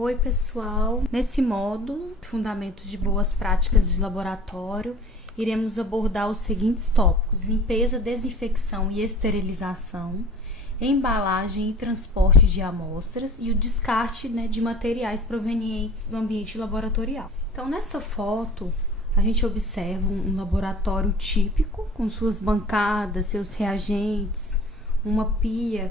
Oi pessoal, nesse módulo, Fundamentos de Boas Práticas de Laboratório, iremos abordar os seguintes tópicos: limpeza, desinfecção e esterilização, embalagem e transporte de amostras e o descarte de materiais provenientes do ambiente laboratorial. Então nessa foto, a gente observa um laboratório típico, com suas bancadas, seus reagentes, uma pia,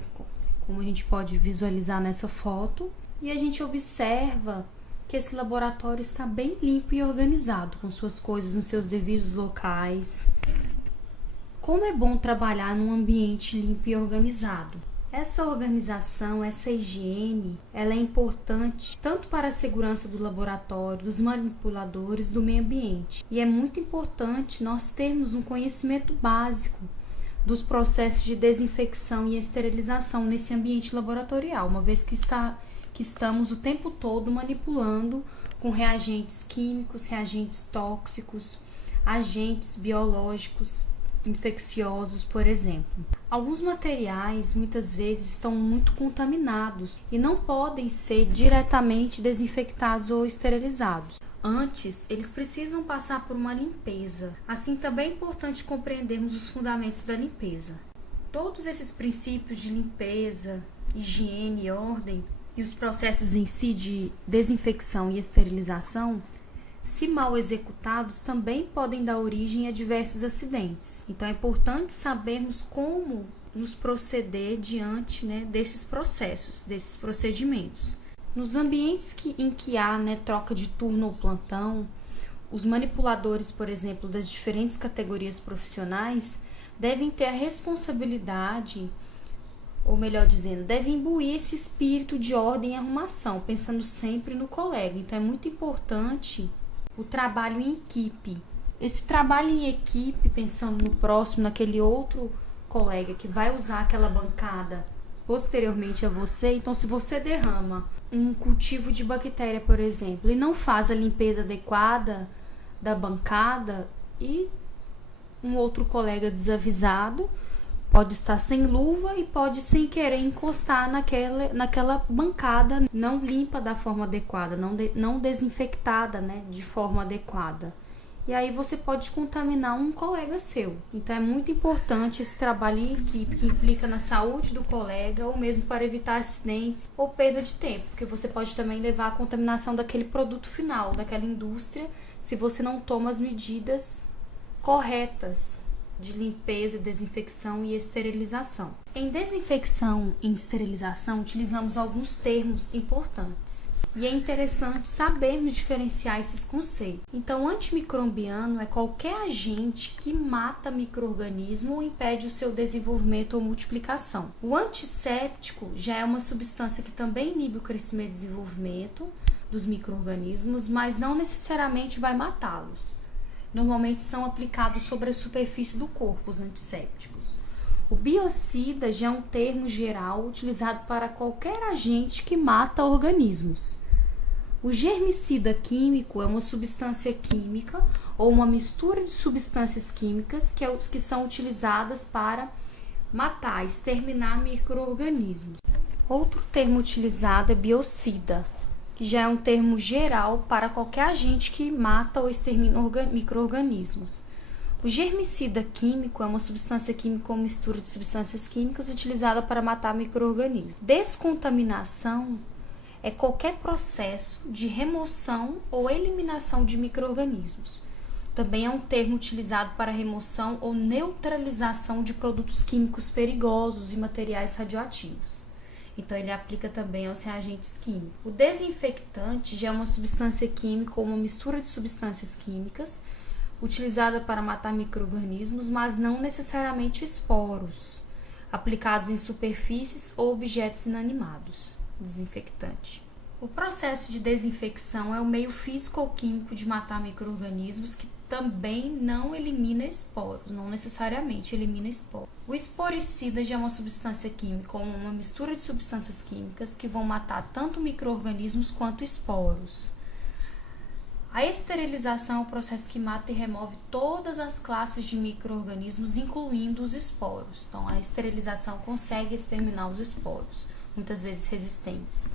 como a gente pode visualizar nessa foto. E a gente observa que esse laboratório está bem limpo e organizado, com suas coisas nos seus devidos locais. Como é bom trabalhar num ambiente limpo e organizado. Essa organização, essa higiene, ela é importante tanto para a segurança do laboratório, dos manipuladores, do meio ambiente. E é muito importante nós termos um conhecimento básico dos processos de desinfecção e esterilização nesse ambiente laboratorial, uma vez que estamos o tempo todo manipulando com reagentes químicos, reagentes tóxicos, agentes biológicos infecciosos, por exemplo. Alguns materiais muitas vezes estão muito contaminados e não podem ser diretamente desinfectados ou esterilizados. Antes, eles precisam passar por uma limpeza. Assim, também é importante compreendermos os fundamentos da limpeza. Todos esses princípios de limpeza, higiene e ordem e os processos em si de desinfecção e esterilização, se mal executados, também podem dar origem a diversos acidentes. Então é importante sabermos como nos proceder diante desses processos, desses procedimentos. Nos ambientes em que há troca de turno ou plantão, os manipuladores, por exemplo, das diferentes categorias profissionais, devem ter a responsabilidade, ou melhor dizendo, deve imbuir esse espírito de ordem e arrumação, pensando sempre no colega. Então é muito importante o trabalho em equipe. Esse trabalho em equipe, pensando no próximo, naquele outro colega que vai usar aquela bancada posteriormente a você. Então, se você derrama um cultivo de bactéria, por exemplo, e não faz a limpeza adequada da bancada, e um outro colega desavisado pode estar sem luva e pode sem querer encostar naquela bancada não limpa da forma adequada, não desinfectada de forma adequada. E aí você pode contaminar um colega seu. Então é muito importante esse trabalho em equipe, que implica na saúde do colega, ou mesmo para evitar acidentes ou perda de tempo, porque você pode também levar à contaminação daquele produto final, daquela indústria, se você não toma as medidas corretas de limpeza, desinfecção e esterilização. Em desinfecção e esterilização, utilizamos alguns termos importantes. E é interessante sabermos diferenciar esses conceitos. Então, antimicrobiano é qualquer agente que mata micro-organismo ou impede o seu desenvolvimento ou multiplicação. O antisséptico já é uma substância que também inibe o crescimento e desenvolvimento dos micro-organismos, mas não necessariamente vai matá-los. Normalmente são aplicados sobre a superfície do corpo, os antissépticos. O biocida já é um termo geral utilizado para qualquer agente que mata organismos. O germicida químico é uma substância química ou uma mistura de substâncias químicas que são utilizadas para matar, exterminar micro-organismos. Outro termo utilizado é biocida, que já é um termo geral para qualquer agente que mata ou extermina micro-organismos. O germicida químico é uma substância química ou mistura de substâncias químicas utilizada para matar micro-organismos. Descontaminação é qualquer processo de remoção ou eliminação de micro-organismos. Também é um termo utilizado para remoção ou neutralização de produtos químicos perigosos e materiais radioativos. Então, ele aplica também aos reagentes químicos. O desinfectante já é uma substância química ou uma mistura de substâncias químicas utilizada para matar micro-organismos, mas não necessariamente esporos, aplicados em superfícies ou objetos inanimados. Desinfectante. O processo de desinfecção é o meio físico ou químico de matar micro-organismos que também não elimina esporos, não necessariamente elimina esporos. O esporicida já é uma substância química ou uma mistura de substâncias químicas que vão matar tanto micro-organismos quanto esporos. A esterilização é um processo que mata e remove todas as classes de micro-organismos, incluindo os esporos. Então, a esterilização consegue exterminar os esporos, muitas vezes resistentes.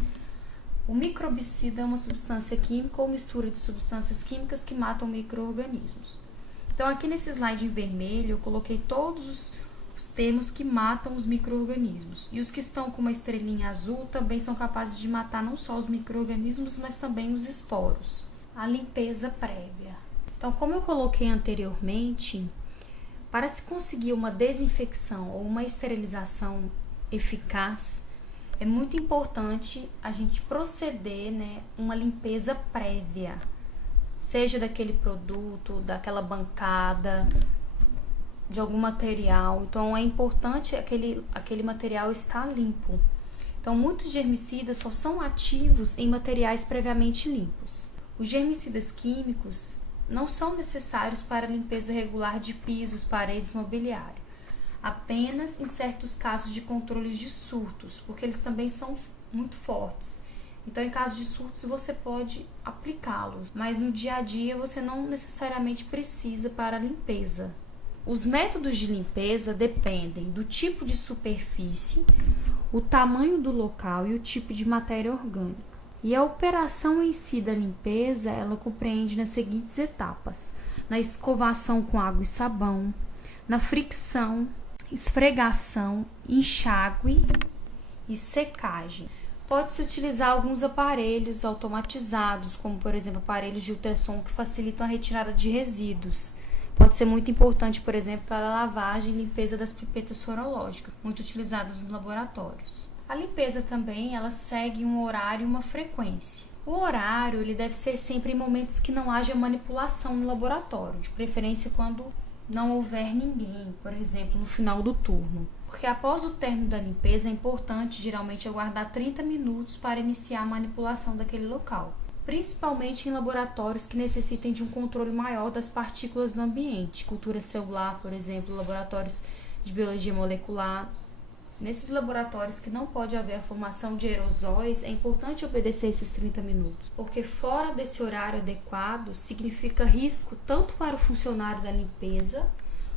O microbicida é uma substância química ou mistura de substâncias químicas que matam micro-organismos. Então, aqui nesse slide em vermelho, eu coloquei todos os termos que matam os micro-organismos. E os que estão com uma estrelinha azul também são capazes de matar não só os micro-organismos, mas também os esporos. A limpeza prévia. Então, como eu coloquei anteriormente, para se conseguir uma desinfecção ou uma esterilização eficaz, é muito importante a gente proceder, uma limpeza prévia, seja daquele produto, daquela bancada, de algum material. Então, é importante aquele material estar limpo. Então, muitos germicidas só são ativos em materiais previamente limpos. Os germicidas químicos não são necessários para a limpeza regular de pisos, paredes, mobiliário. Apenas em certos casos de controles de surtos, porque eles também são muito fortes. Então, em caso de surtos, você pode aplicá-los, mas no dia a dia você não necessariamente precisa para a limpeza. Os métodos de limpeza dependem do tipo de superfície, o tamanho do local e o tipo de matéria orgânica. E a operação em si da limpeza, ela compreende nas seguintes etapas: na escovação com água e sabão, na fricção, esfregação, enxágue e secagem. Pode-se utilizar alguns aparelhos automatizados, como por exemplo aparelhos de ultrassom que facilitam a retirada de resíduos. Pode ser muito importante, por exemplo, para a lavagem e limpeza das pipetas sorológicas, muito utilizadas nos laboratórios. A limpeza também, ela segue um horário e uma frequência. O horário, ele deve ser sempre em momentos que não haja manipulação no laboratório, de preferência quando não houver ninguém, por exemplo, no final do turno. Porque após o término da limpeza, é importante geralmente aguardar 30 minutos para iniciar a manipulação daquele local, principalmente em laboratórios que necessitem de um controle maior das partículas do ambiente, cultura celular, por exemplo, laboratórios de biologia molecular. Nesses laboratórios que não pode haver a formação de aerosóis, é importante obedecer esses 30 minutos, porque fora desse horário adequado significa risco tanto para o funcionário da limpeza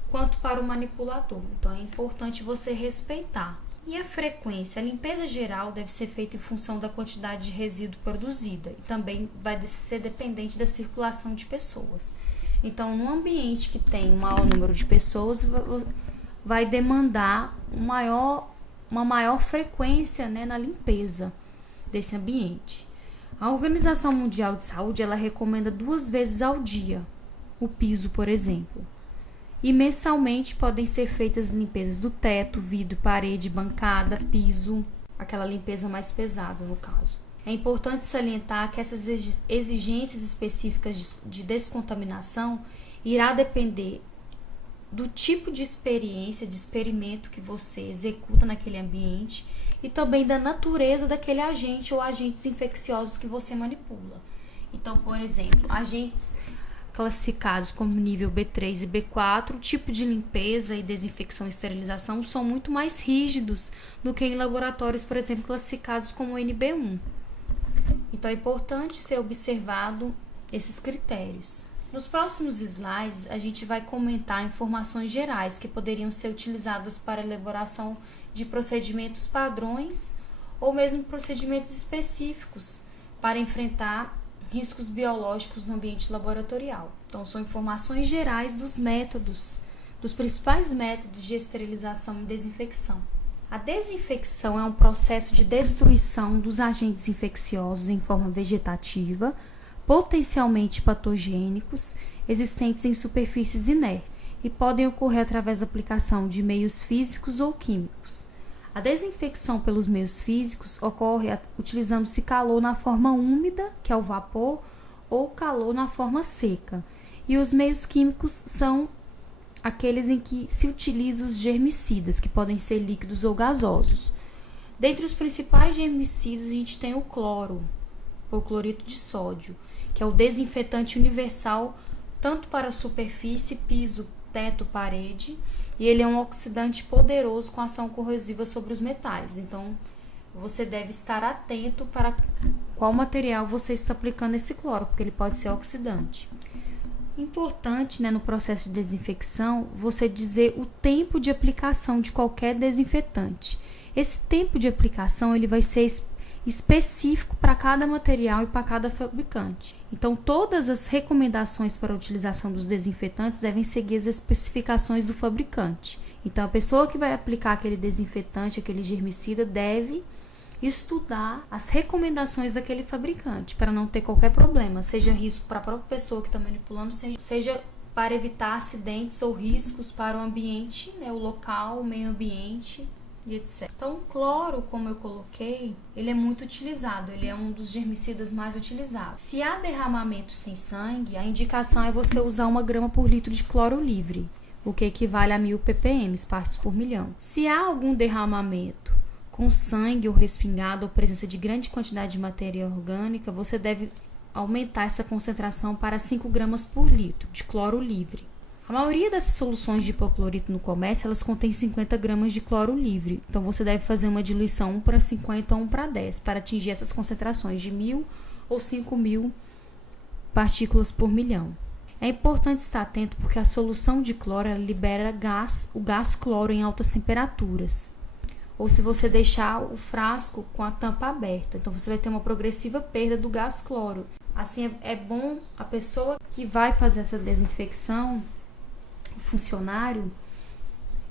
quanto para o manipulador. Então é importante você respeitar. E a frequência? A limpeza geral deve ser feita em função da quantidade de resíduo produzida e também vai ser dependente da circulação de pessoas. Então, num ambiente que tem um maior número de pessoas, vai demandar uma maior frequência, na limpeza desse ambiente. A Organização Mundial de Saúde, ela recomenda 2 vezes ao dia o piso, por exemplo. E mensalmente podem ser feitas limpezas do teto, vidro, parede, bancada, piso, aquela limpeza mais pesada no caso. É importante salientar que essas exigências específicas de descontaminação irá depender do tipo de experiência, de experimento que você executa naquele ambiente e também da natureza daquele agente ou agentes infecciosos que você manipula. Então, por exemplo, agentes classificados como nível B3 e B4, o tipo de limpeza e desinfecção e esterilização são muito mais rígidos do que em laboratórios, por exemplo, classificados como NB1. Então é importante ser observado esses critérios. Nos próximos slides, a gente vai comentar informações gerais que poderiam ser utilizadas para a elaboração de procedimentos padrões ou mesmo procedimentos específicos para enfrentar riscos biológicos no ambiente laboratorial. Então, são informações gerais dos métodos, dos principais métodos de esterilização e desinfecção. A desinfecção é um processo de destruição dos agentes infecciosos em forma vegetativa, potencialmente patogênicos, existentes em superfícies inertes e podem ocorrer através da aplicação de meios físicos ou químicos. A desinfecção pelos meios físicos ocorre utilizando-se calor na forma úmida, que é o vapor, ou calor na forma seca. E os meios químicos são aqueles em que se utilizam os germicidas, que podem ser líquidos ou gasosos. Dentre os principais germicidas, a gente tem o cloro, ou cloreto de sódio, que é o desinfetante universal tanto para superfície, piso, teto, parede, e ele é um oxidante poderoso com ação corrosiva sobre os metais. Então, você deve estar atento para qual material você está aplicando esse cloro, porque ele pode ser oxidante. Importante, no processo de desinfecção, você dizer o tempo de aplicação de qualquer desinfetante. Esse tempo de aplicação ele vai ser específico para cada material e para cada fabricante. Então, todas as recomendações para a utilização dos desinfetantes devem seguir as especificações do fabricante. Então, a pessoa que vai aplicar aquele desinfetante, aquele germicida, deve estudar as recomendações daquele fabricante para não ter qualquer problema, seja risco para a própria pessoa que está manipulando, seja para evitar acidentes ou riscos para o ambiente, né, o local, o meio ambiente e etc. Então, o cloro, como eu coloquei, ele é muito utilizado, ele é um dos germicidas mais utilizados. Se há derramamento sem sangue, a indicação é você usar 1 grama por litro de cloro livre, o que equivale a 1000 ppm, partes por milhão. Se há algum derramamento com sangue ou respingado ou presença de grande quantidade de matéria orgânica, você deve aumentar essa concentração para 5 gramas por litro de cloro livre. A maioria dessas soluções de hipoclorito no comércio, elas contêm 50 gramas de cloro livre. Então, você deve fazer uma diluição 1:50 ou 1:10 para atingir essas concentrações de 1000 ou 5000 partículas por milhão. É importante estar atento porque a solução de cloro ela libera o gás cloro em altas temperaturas. Ou se você deixar o frasco com a tampa aberta. Então, você vai ter uma progressiva perda do gás cloro. Assim, é bom a pessoa que vai fazer essa desinfecção, o funcionário,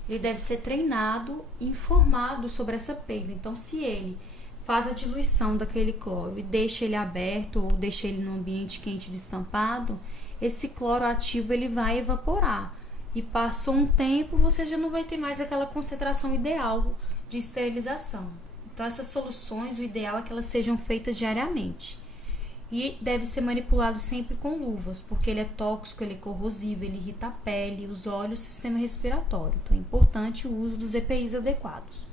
ele deve ser treinado e informado sobre essa perda. Então, se ele faz a diluição daquele cloro e deixa ele aberto ou deixa ele no ambiente quente destampado, esse cloro ativo ele vai evaporar. E passou um tempo, você já não vai ter mais aquela concentração ideal de esterilização. Então, essas soluções, o ideal é que elas sejam feitas diariamente. E deve ser manipulado sempre com luvas, porque ele é tóxico, ele é corrosivo, ele irrita a pele, os olhos, o sistema respiratório. Então, é importante o uso dos EPIs adequados.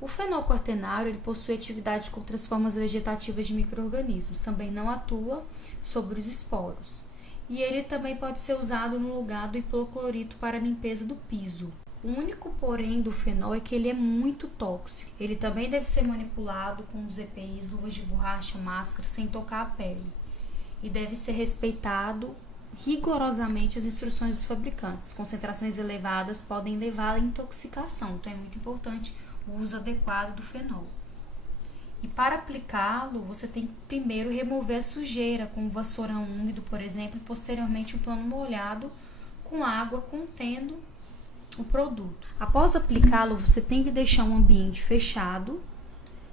O fenol quaternário ele possui atividade contra as formas vegetativas de micro-organismos. Também não atua sobre os esporos. E ele também pode ser usado no lugar do hipoclorito para a limpeza do piso. O único porém do fenol é que ele é muito tóxico. Ele também deve ser manipulado com os EPIs, luvas de borracha, máscara, sem tocar a pele. E deve ser respeitado rigorosamente as instruções dos fabricantes. Concentrações elevadas podem levar à intoxicação, então é muito importante o uso adequado do fenol. E para aplicá-lo, você tem que primeiro remover a sujeira com um vassourão úmido, por exemplo, e posteriormente um pano molhado com água contendo o produto. Após aplicá-lo, você tem que deixar um ambiente fechado,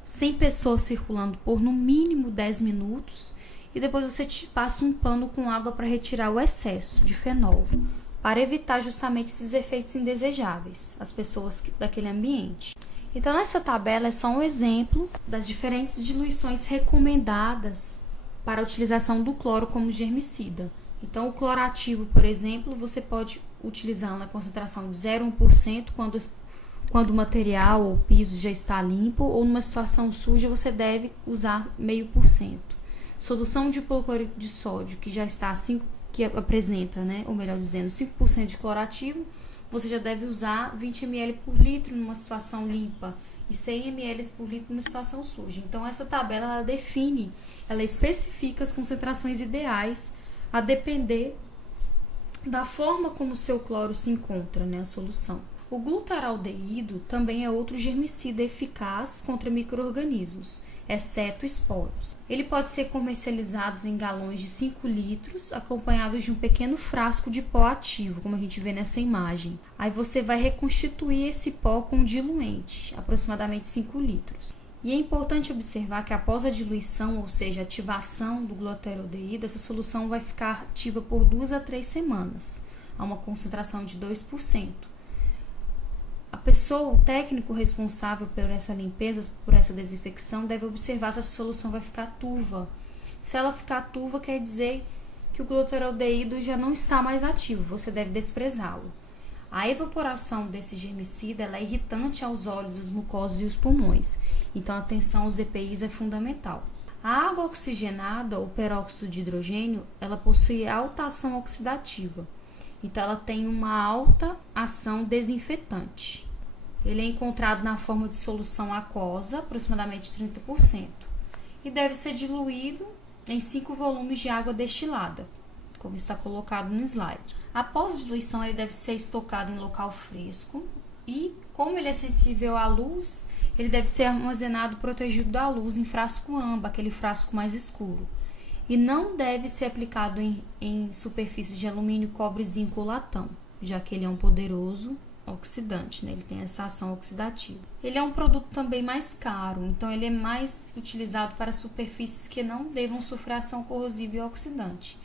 sem pessoas circulando por no mínimo 10 minutos, e depois você passa um pano com água para retirar o excesso de fenol, para evitar justamente esses efeitos indesejáveis às pessoas daquele ambiente. Então, nessa tabela é só um exemplo das diferentes diluições recomendadas para a utilização do cloro como germicida. Então, o cloro ativo, por exemplo, você pode utilizar na concentração de 0,1% quando o material ou o piso já está limpo, ou numa situação suja você deve usar 0,5%. Solução de hipoclorito de sódio que já está que apresenta, ou melhor dizendo, 5% de cloro ativo, você já deve usar 20 ml por litro numa situação limpa e 100 ml por litro numa situação suja. Então, essa tabela ela especifica as concentrações ideais a depender da forma como o seu cloro se encontra, a solução. O glutaraldeído também é outro germicida eficaz contra micro-organismos, exceto esporos. Ele pode ser comercializado em galões de 5 litros, acompanhados de um pequeno frasco de pó ativo, como a gente vê nessa imagem. Aí você vai reconstituir esse pó com um diluente, aproximadamente 5 litros. E é importante observar que após a diluição, ou seja, a ativação do glutaraldeído, essa solução vai ficar ativa por 2 a 3 semanas, a uma concentração de 2%. A pessoa, o técnico responsável por essa limpeza, por essa desinfecção, deve observar se essa solução vai ficar turva. Se ela ficar turva, quer dizer que o glutaraldeído já não está mais ativo, você deve desprezá-lo. A evaporação desse germicida ela é irritante aos olhos, as mucosas e os pulmões. Então, a atenção aos EPIs é fundamental. A água oxigenada, ou peróxido de hidrogênio, ela possui alta ação oxidativa. Então, ela tem uma alta ação desinfetante. Ele é encontrado na forma de solução aquosa, aproximadamente 30%. E deve ser diluído em 5 volumes de água destilada, como está colocado no slide. Após a diluição, ele deve ser estocado em local fresco e, como ele é sensível à luz, Ele deve ser armazenado protegido da luz em frasco âmbar, aquele frasco mais escuro. E não deve ser aplicado em superfícies de alumínio, cobre, zinco ou latão, já que ele é um poderoso oxidante, né? Ele tem essa ação oxidativa. Ele é um produto também mais caro, então ele é mais utilizado para superfícies que não devam sofrer ação corrosiva e oxidante.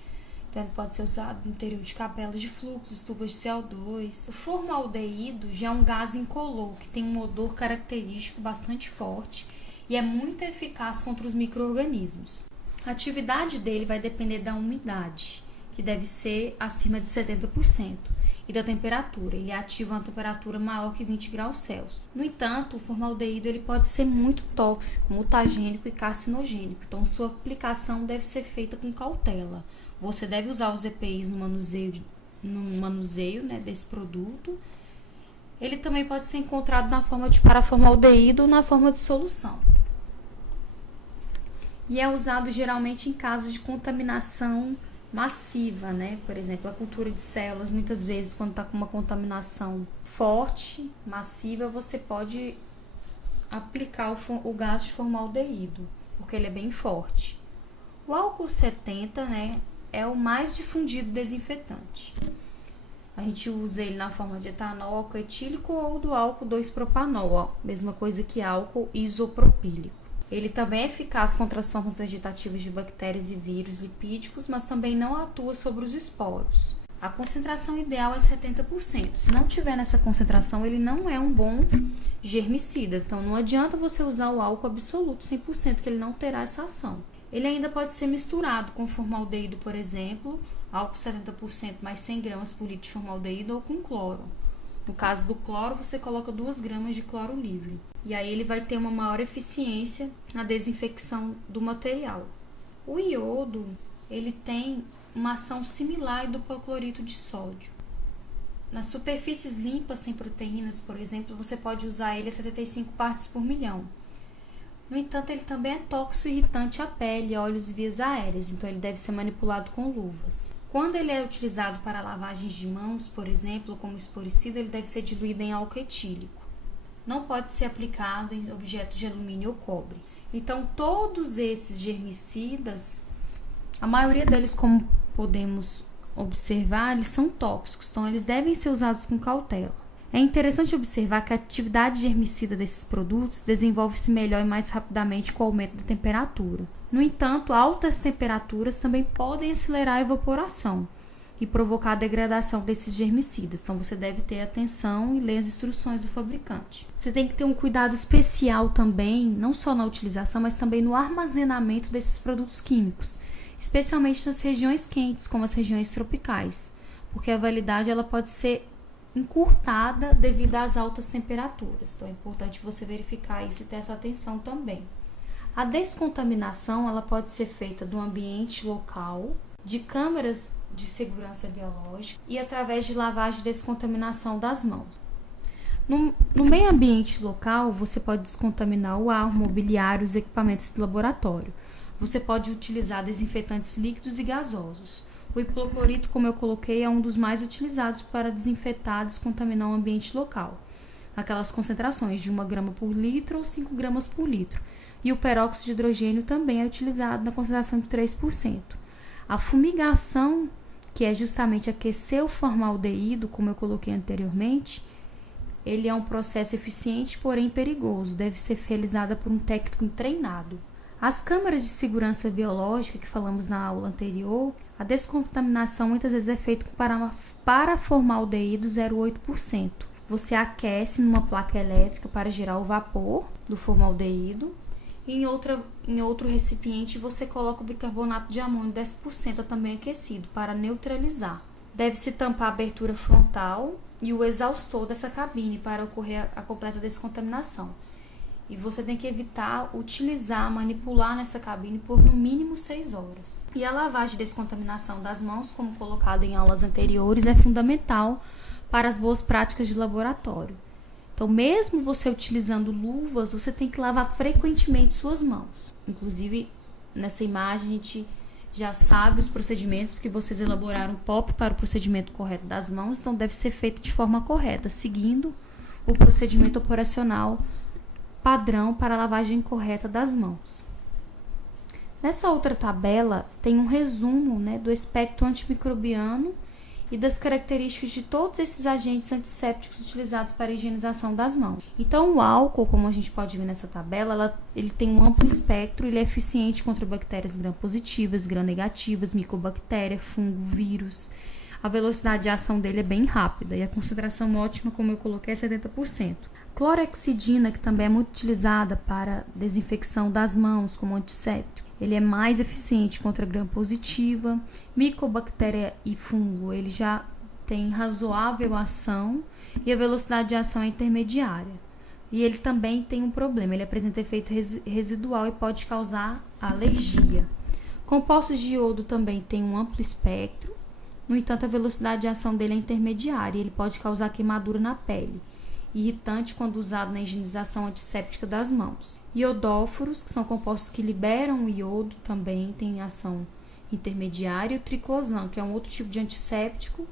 Então ele pode ser usado no interior de capelas de fluxos, tubos de CO2. O formaldeído já é um gás incolor, que tem um odor característico bastante forte e é muito eficaz contra os micro-organismos. A atividade dele vai depender da umidade, que deve ser acima de 70%, e da temperatura. Ele ativa uma temperatura maior que 20 graus Celsius. No entanto, o formaldeído ele pode ser muito tóxico, mutagênico e carcinogênico. Então, sua aplicação deve ser feita com cautela. Você deve usar os EPIs no manuseio, né, desse produto. Ele também pode ser encontrado na forma de paraformaldeído ou na forma de solução. E é usado geralmente em casos de contaminação massiva, né? Por exemplo, a cultura de células, muitas vezes, quando está com uma contaminação forte, massiva, você pode aplicar o gás de formaldeído, porque ele é bem forte. O álcool 70, né, é o mais difundido desinfetante. A gente usa ele na forma de etanol, álcool etílico ou do álcool 2-propanol, mesma coisa que álcool isopropílico. Ele também é eficaz contra as formas vegetativas de bactérias e vírus lipídicos, mas também não atua sobre os esporos. A concentração ideal é 70%. Se não tiver nessa concentração, ele não é um bom germicida. Então, não adianta você usar o álcool absoluto 100%, que ele não terá essa ação. Ele ainda pode ser misturado com formaldeído, por exemplo, álcool 70% mais 100 gramas por litro de formaldeído ou com cloro. No caso do cloro, você coloca 2 gramas de cloro livre. E aí ele vai ter uma maior eficiência na desinfecção do material. O iodo, ele tem uma ação similar do hipoclorito de sódio. Nas superfícies limpas sem proteínas, por exemplo, você pode usar ele a 75 partes por milhão. No entanto, ele também é tóxico e irritante à pele, olhos e vias aéreas, então ele deve ser manipulado com luvas. Quando ele é utilizado para lavagens de mãos, por exemplo, como esporicida, ele deve ser diluído em álcool etílico. Não pode ser aplicado em objetos de alumínio ou cobre. Então, todos esses germicidas, a maioria deles, como podemos observar, eles são tóxicos, então eles devem ser usados com cautela. É interessante observar que a atividade germicida desses produtos desenvolve-se melhor e mais rapidamente com o aumento da temperatura. No entanto, altas temperaturas também podem acelerar a evaporação e provocar a degradação desses germicidas. Então, você deve ter atenção e ler as instruções do fabricante. Você tem que ter um cuidado especial também, não só na utilização, mas também no armazenamento desses produtos químicos, especialmente nas regiões quentes, como as regiões tropicais, porque a validade ela pode ser encurtada devido às altas temperaturas. Então, é importante você verificar isso e ter essa atenção também. A descontaminação ela pode ser feita do ambiente local, de câmeras de segurança biológica e através de lavagem e descontaminação das mãos. No meio ambiente local, você pode descontaminar o ar, o mobiliário, os equipamentos do laboratório. Você pode utilizar desinfetantes líquidos e gasosos. O hipoclorito, como eu coloquei, é um dos mais utilizados para desinfetar, descontaminar o ambiente local. Aquelas concentrações de 1 grama por litro ou 5 gramas por litro. E o peróxido de hidrogênio também é utilizado na concentração de 3%. A fumigação, que é justamente aquecer o formaldeído, como eu coloquei anteriormente, ele é um processo eficiente, porém perigoso. Deve ser realizada por um técnico treinado. As câmaras de segurança biológica, que falamos na aula anterior, a descontaminação muitas vezes é feita com paraformaldeído 0,8%. Você aquece numa placa elétrica para gerar o vapor do formaldeído. E em outro recipiente você coloca o bicarbonato de amônio 10% também aquecido para neutralizar. Deve-se tampar a abertura frontal e o exaustor dessa cabine para ocorrer a completa descontaminação. E você tem que evitar utilizar, manipular nessa cabine por no mínimo 6 horas. E a lavagem e descontaminação das mãos, como colocado em aulas anteriores, é fundamental para as boas práticas de laboratório. Então, mesmo você utilizando luvas, você tem que lavar frequentemente suas mãos. Inclusive, nessa imagem a gente já sabe os procedimentos, porque vocês elaboraram o POP para o procedimento correto das mãos, então deve ser feito de forma correta, seguindo o procedimento operacional padrão para a lavagem correta das mãos. Nessa outra tabela tem um resumo, né, do espectro antimicrobiano e das características de todos esses agentes antissépticos utilizados para a higienização das mãos. Então, o álcool, como a gente pode ver nessa tabela, ele tem um amplo espectro, ele é eficiente contra bactérias gram-positivas, gram-negativas, micobactéria, fungo, vírus. A velocidade de ação dele é bem rápida e a concentração ótima, como eu coloquei, é 70%. Clorexidina, que também é muito utilizada para desinfecção das mãos como antisséptico, ele é mais eficiente contra gram-positiva, micobactéria e fungo, ele já tem razoável ação e a velocidade de ação é intermediária. E ele também tem um problema, ele apresenta efeito residual e pode causar alergia. Compostos de iodo também tem um amplo espectro, no entanto a velocidade de ação dele é intermediária e ele pode causar queimadura na pele, irritante quando usado na higienização antisséptica das mãos. Iodóforos, que são compostos que liberam o iodo, também tem ação intermediária. E o triclosan, que é um outro tipo de antisséptico,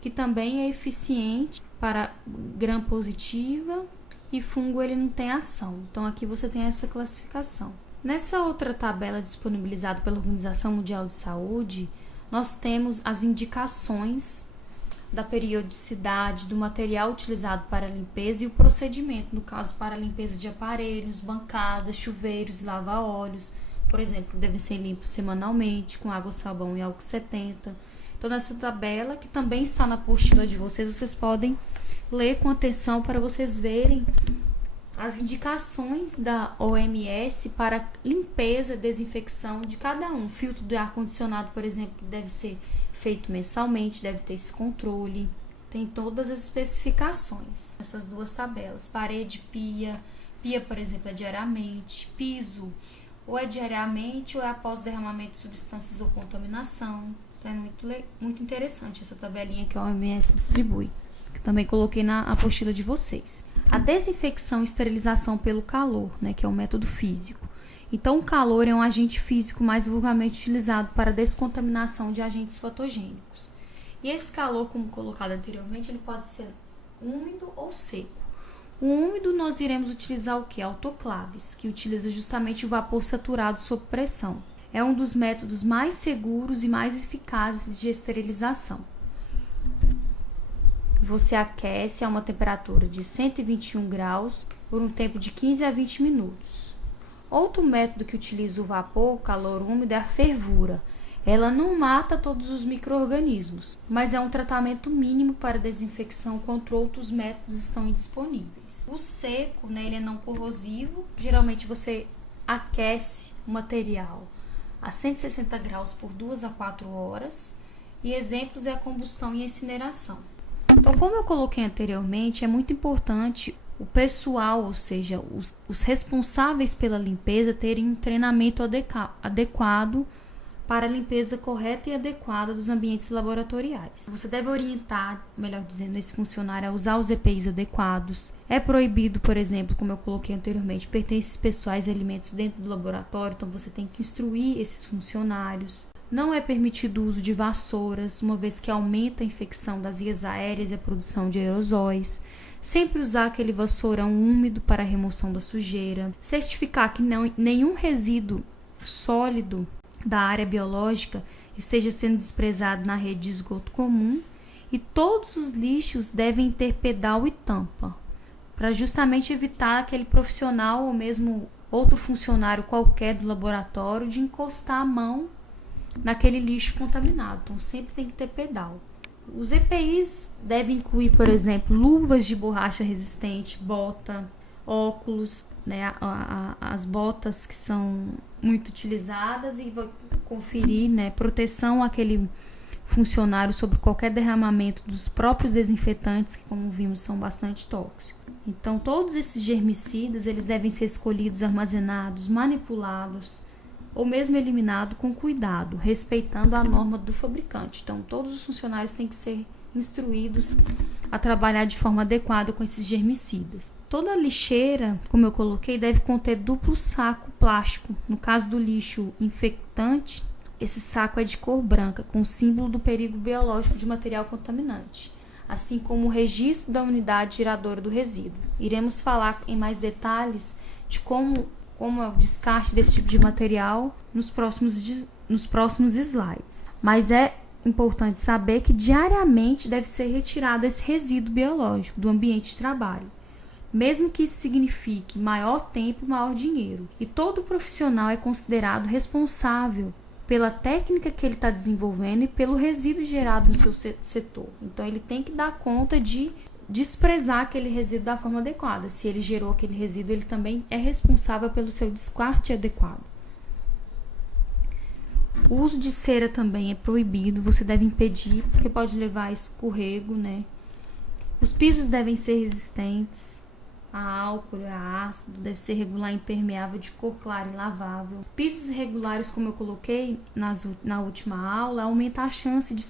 que também é eficiente para gram-positiva e fungo ele não tem ação. Então aqui você tem essa classificação. Nessa outra tabela disponibilizada pela Organização Mundial de Saúde, nós temos as indicações da periodicidade do material utilizado para a limpeza e o procedimento, no caso para a limpeza de aparelhos, bancadas, chuveiros e lava-óleos, por exemplo, devem ser limpos semanalmente com água, sabão e álcool 70. Então, nessa tabela, que também está na apostila de vocês, vocês podem ler com atenção para vocês verem as indicações da OMS para limpeza e desinfecção de cada um. Filtro de ar-condicionado, por exemplo, que deve ser feito mensalmente, deve ter esse controle. Tem todas as especificações. Essas duas tabelas. Parede, pia. Pia, por exemplo, é diariamente. Piso, ou é diariamente ou é após derramamento de substâncias ou contaminação. Então é muito interessante essa tabelinha que a OMS distribui, que também coloquei na apostila de vocês. A desinfecção e esterilização pelo calor, né, que é um método físico. Então, o calor é um agente físico mais vulgarmente utilizado para a descontaminação de agentes patogênicos. E esse calor, como colocado anteriormente, ele pode ser úmido ou seco. O úmido nós iremos utilizar o que? Autoclaves, que utiliza justamente o vapor saturado sob pressão. É um dos métodos mais seguros e mais eficazes de esterilização. Você aquece a uma temperatura de 121 graus por um tempo de 15 a 20 minutos. Outro método que utiliza o vapor, o calor úmido, é a fervura. Ela não mata todos os micro-organismos, mas é um tratamento mínimo para desinfecção, enquanto outros métodos estão indisponíveis. O seco, né, ele é não corrosivo. Geralmente você aquece o material a 160 graus por 2 a 4 horas. E exemplos é a combustão e a incineração. Então, como eu coloquei anteriormente, é muito importante o pessoal, ou seja, os responsáveis pela limpeza, terem um treinamento adequado para a limpeza correta e adequada dos ambientes laboratoriais. Você deve orientar, melhor dizendo, esse funcionário a usar os EPIs adequados. É proibido, por exemplo, como eu coloquei anteriormente, pertences pessoais e alimentos dentro do laboratório, então você tem que instruir esses funcionários. Não é permitido o uso de vassouras, uma vez que aumenta a infecção das vias aéreas e a produção de aerosóis. Sempre usar aquele vassourão úmido para a remoção da sujeira. Certificar que nenhum resíduo sólido da área biológica esteja sendo desprezado na rede de esgoto comum. E todos os lixos devem ter pedal e tampa, para justamente evitar aquele profissional ou mesmo outro funcionário qualquer do laboratório de encostar a mão naquele lixo contaminado. Então sempre tem que ter pedal. Os EPIs devem incluir, por exemplo, luvas de borracha resistente, bota, óculos, né, as botas que são muito utilizadas, e vai conferir, né, proteção àquele funcionário sobre qualquer derramamento dos próprios desinfetantes, que, como vimos, são bastante tóxicos. Então, todos esses germicidas, eles devem ser escolhidos, armazenados, manipulados ou mesmo eliminado com cuidado, respeitando a norma do fabricante. Então, todos os funcionários têm que ser instruídos a trabalhar de forma adequada com esses germicidas. Toda lixeira, como eu coloquei, deve conter duplo saco plástico. No caso do lixo infectante, esse saco é de cor branca, com o símbolo do perigo biológico de material contaminante, assim como o registro da unidade geradora do resíduo. Iremos falar em mais detalhes de como é o descarte desse tipo de material nos próximos slides. Mas é importante saber que diariamente deve ser retirado esse resíduo biológico do ambiente de trabalho, mesmo que isso signifique maior tempo e maior dinheiro. E todo profissional é considerado responsável pela técnica que ele está desenvolvendo e pelo resíduo gerado no seu setor. Então, ele tem que dar conta de desprezar aquele resíduo da forma adequada. Se ele gerou aquele resíduo, ele também é responsável pelo seu descarte adequado. O uso de cera também é proibido, você deve impedir, porque pode levar a escorrego, né? Os pisos devem ser resistentes a álcool, a ácido, deve ser regular, impermeável, de cor clara e lavável. Pisos irregulares, como eu coloquei na última aula, aumenta a chance de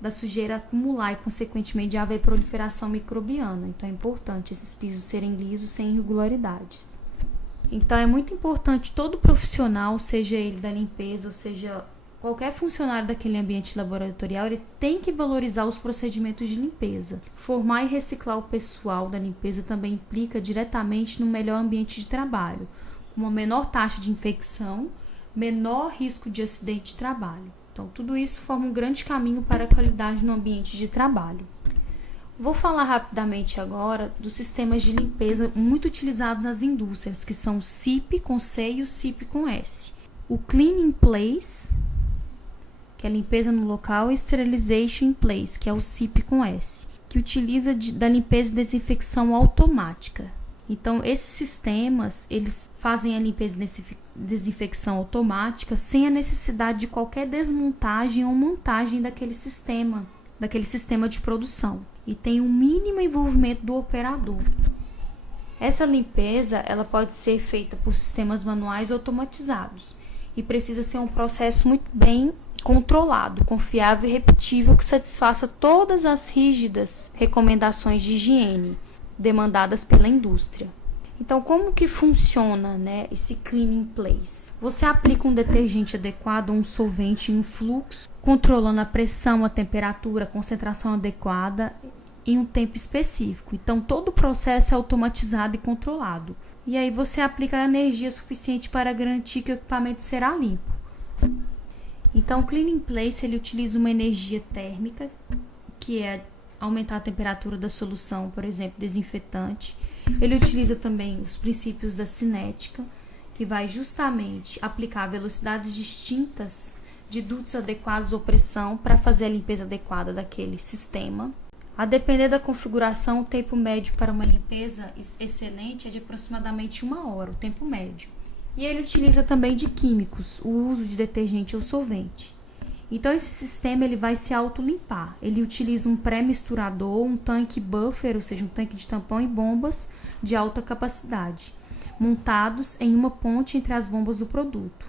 da sujeira acumular e, consequentemente, de haver proliferação microbiana. Então, é importante esses pisos serem lisos, sem irregularidades. Então, é muito importante todo profissional, seja ele da limpeza ou seja qualquer funcionário daquele ambiente laboratorial, ele tem que valorizar os procedimentos de limpeza. Formar e reciclar o pessoal da limpeza também implica diretamente no melhor ambiente de trabalho, uma menor taxa de infecção, menor risco de acidente de trabalho. Então, tudo isso forma um grande caminho para a qualidade no ambiente de trabalho. Vou falar rapidamente agora dos sistemas de limpeza muito utilizados nas indústrias, que são o CIP com C e o CIP com S. O Clean in Place, que é limpeza no local, e Sterilization in Place, que é o CIP com S, que utiliza da limpeza e desinfecção automática. Então, esses sistemas, eles fazem a limpeza e desinfecção automática sem a necessidade de qualquer desmontagem ou montagem daquele sistema de produção. E tem um mínimo envolvimento do operador. Essa limpeza, ela pode ser feita por sistemas manuais automatizados e precisa ser um processo muito bem controlado, confiável e repetível que satisfaça todas as rígidas recomendações de higiene demandadas pela indústria. Então, como que funciona, né, esse Clean in Place? Você aplica um detergente adequado, um solvente em um fluxo, controlando a pressão, a temperatura, a concentração adequada em um tempo específico. Então, todo o processo é automatizado e controlado. E aí você aplica a energia suficiente para garantir que o equipamento será limpo. Então, o Clean in Place, ele utiliza uma energia térmica, que é aumentar a temperatura da solução, por exemplo, desinfetante. Ele utiliza também os princípios da cinética, que vai justamente aplicar velocidades distintas de dutos adequados ou pressão para fazer a limpeza adequada daquele sistema. A depender da configuração, o tempo médio para uma limpeza excelente é de aproximadamente 1 hora, o tempo médio. E ele utiliza também de químicos, o uso de detergente ou solvente. Então, esse sistema ele vai se autolimpar. Ele utiliza um pré-misturador, um tanque buffer, ou seja, um tanque de tampão e bombas de alta capacidade, montados em uma ponte entre as bombas do produto.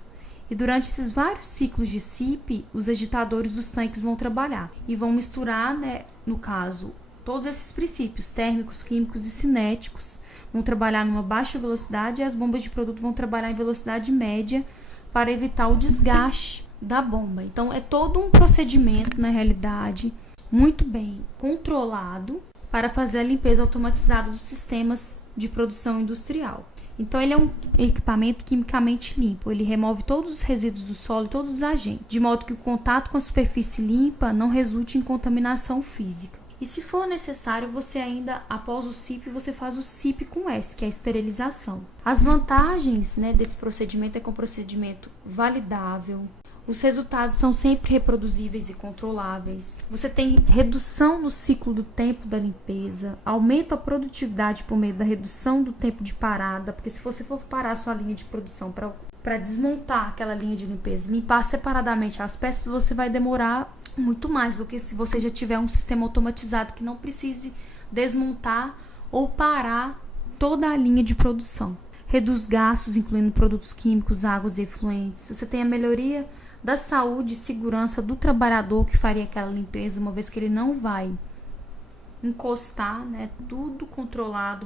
E durante esses vários ciclos de CIP, os agitadores dos tanques vão trabalhar e vão misturar, né, no caso, todos esses princípios térmicos, químicos e cinéticos, vão trabalhar numa baixa velocidade e as bombas de produto vão trabalhar em velocidade média para evitar o desgaste da bomba. Então, é todo um procedimento, na realidade, muito bem controlado para fazer a limpeza automatizada dos sistemas de produção industrial. Então, ele é um equipamento quimicamente limpo. Ele remove todos os resíduos do solo e todos os agentes, de modo que o contato com a superfície limpa não resulte em contaminação física. E se for necessário, você ainda, após o CIP, você faz o CIP com S, que é a esterilização. As vantagens, né, desse procedimento é que é um procedimento validável. Os resultados são sempre reproduzíveis e controláveis. Você tem redução no ciclo do tempo da limpeza, aumenta a produtividade por meio da redução do tempo de parada, porque se você for parar a sua linha de produção para desmontar aquela linha de limpeza, limpar separadamente as peças, você vai demorar muito mais do que se você já tiver um sistema automatizado que não precise desmontar ou parar toda a linha de produção. Reduz gastos, incluindo produtos químicos, águas e efluentes. Você tem a melhoria da saúde e segurança do trabalhador que faria aquela limpeza, uma vez que ele não vai encostar, né, tudo controlado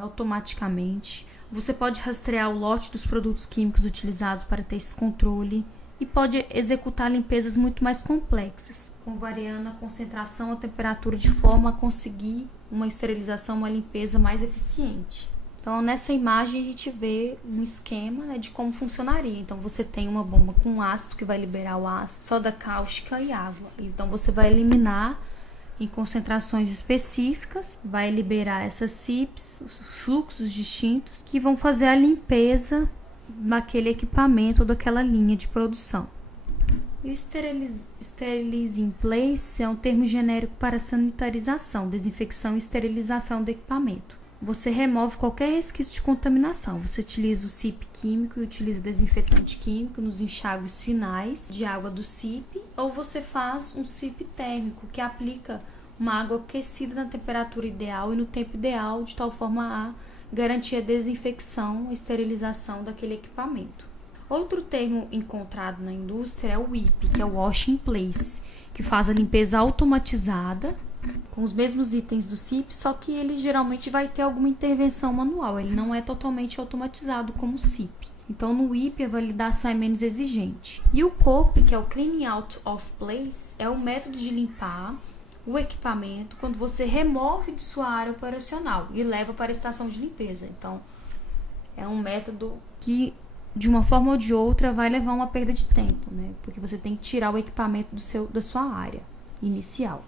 automaticamente. Você pode rastrear o lote dos produtos químicos utilizados para ter esse controle e pode executar limpezas muito mais complexas, variando a concentração, a temperatura, de forma a conseguir uma esterilização, uma limpeza mais eficiente. Então, nessa imagem, a gente vê um esquema, né, de como funcionaria. Então, você tem uma bomba com ácido que vai liberar o ácido, soda cáustica e água. Então, você vai eliminar em concentrações específicas, vai liberar essas CIPs, fluxos distintos, que vão fazer a limpeza daquele equipamento ou daquela linha de produção. E o Sterilize in Place é um termo genérico para sanitarização, desinfecção e esterilização do equipamento. Você remove qualquer resquício de contaminação. Você utiliza o CIP químico e utiliza desinfetante químico nos enxágues finais de água do CIP, ou você faz um CIP térmico, que aplica uma água aquecida na temperatura ideal e no tempo ideal, de tal forma a garantir a desinfecção e esterilização daquele equipamento. Outro termo encontrado na indústria é o WIP, que é o Wash in Place, que faz a limpeza automatizada com os mesmos itens do CIP, só que ele geralmente vai ter alguma intervenção manual, ele não é totalmente automatizado como o CIP. Então, no WIP, a validação é menos exigente. E o COP, que é o Cleaning Out of Place, é o método de limpar o equipamento quando você remove de sua área operacional e leva para a estação de limpeza. Então, é um método que, de uma forma ou de outra, vai levar uma perda de tempo, né? Porque você tem que tirar o equipamento da sua área inicial.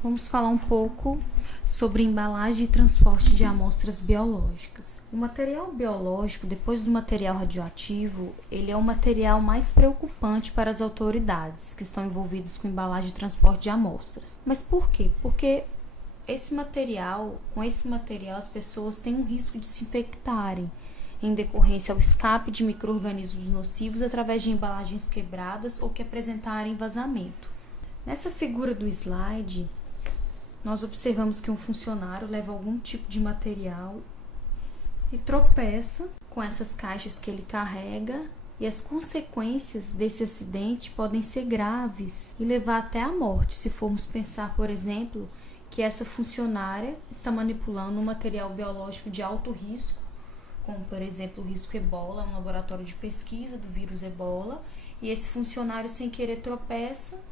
Vamos falar um pouco sobre embalagem e transporte de amostras biológicas. O material biológico, depois do material radioativo, ele é o material mais preocupante para as autoridades que estão envolvidas com embalagem e transporte de amostras. Mas por quê? Porque com esse material as pessoas têm um risco de se infectarem em decorrência ao escape de micro-organismos nocivos através de embalagens quebradas ou que apresentarem vazamento. Nessa figura do slide, nós observamos que um funcionário leva algum tipo de material e tropeça com essas caixas que ele carrega, e as consequências desse acidente podem ser graves e levar até a morte, se formos pensar, por exemplo, que essa funcionária está manipulando um material biológico de alto risco, como, por exemplo, o risco Ebola, um laboratório de pesquisa do vírus Ebola, e esse funcionário, sem querer, tropeça,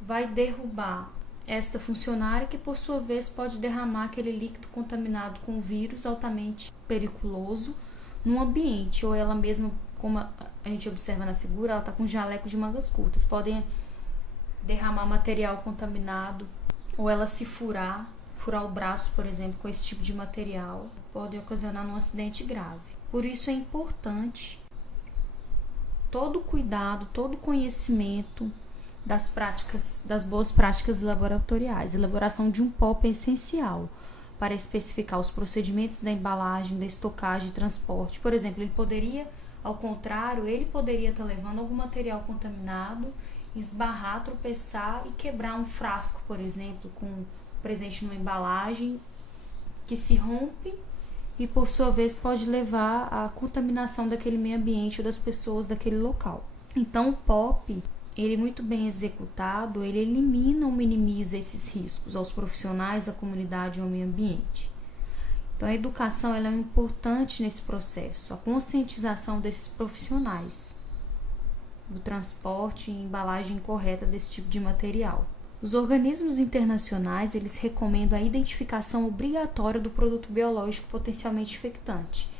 vai derrubar esta funcionária, que por sua vez pode derramar aquele líquido contaminado com o vírus altamente periculoso no ambiente, ou ela mesma, como a gente observa na figura, ela está com um jaleco de mangas curtas, podem derramar material contaminado, ou ela se furar o braço, por exemplo, com esse tipo de material, pode ocasionar um acidente grave. Por isso é importante todo cuidado, todo conhecimento das boas práticas laboratoriais. A elaboração de um POP é essencial para especificar os procedimentos da embalagem, da estocagem e transporte. Por exemplo, ele poderia estar levando algum material contaminado, esbarrar, tropeçar e quebrar um frasco, por exemplo, presente numa embalagem, que se rompe e, por sua vez, pode levar à contaminação daquele meio ambiente ou das pessoas daquele local. Então, o POP, ele muito bem executado, ele elimina ou minimiza esses riscos aos profissionais, à comunidade e ao meio ambiente. Então, a educação ela é importante nesse processo, a conscientização desses profissionais do transporte e embalagem correta desse tipo de material. Os organismos internacionais, eles recomendam a identificação obrigatória do produto biológico potencialmente infectante.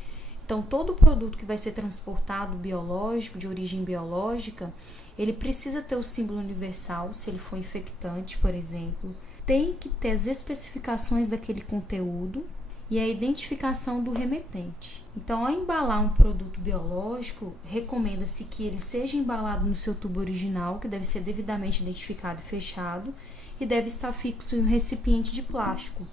Então, todo produto que vai ser transportado biológico, de origem biológica, ele precisa ter o símbolo universal, se ele for infectante, por exemplo. Tem que ter as especificações daquele conteúdo e a identificação do remetente. Então, ao embalar um produto biológico, recomenda-se que ele seja embalado no seu tubo original, que deve ser devidamente identificado e fechado, e deve estar fixo em um recipiente de plástico.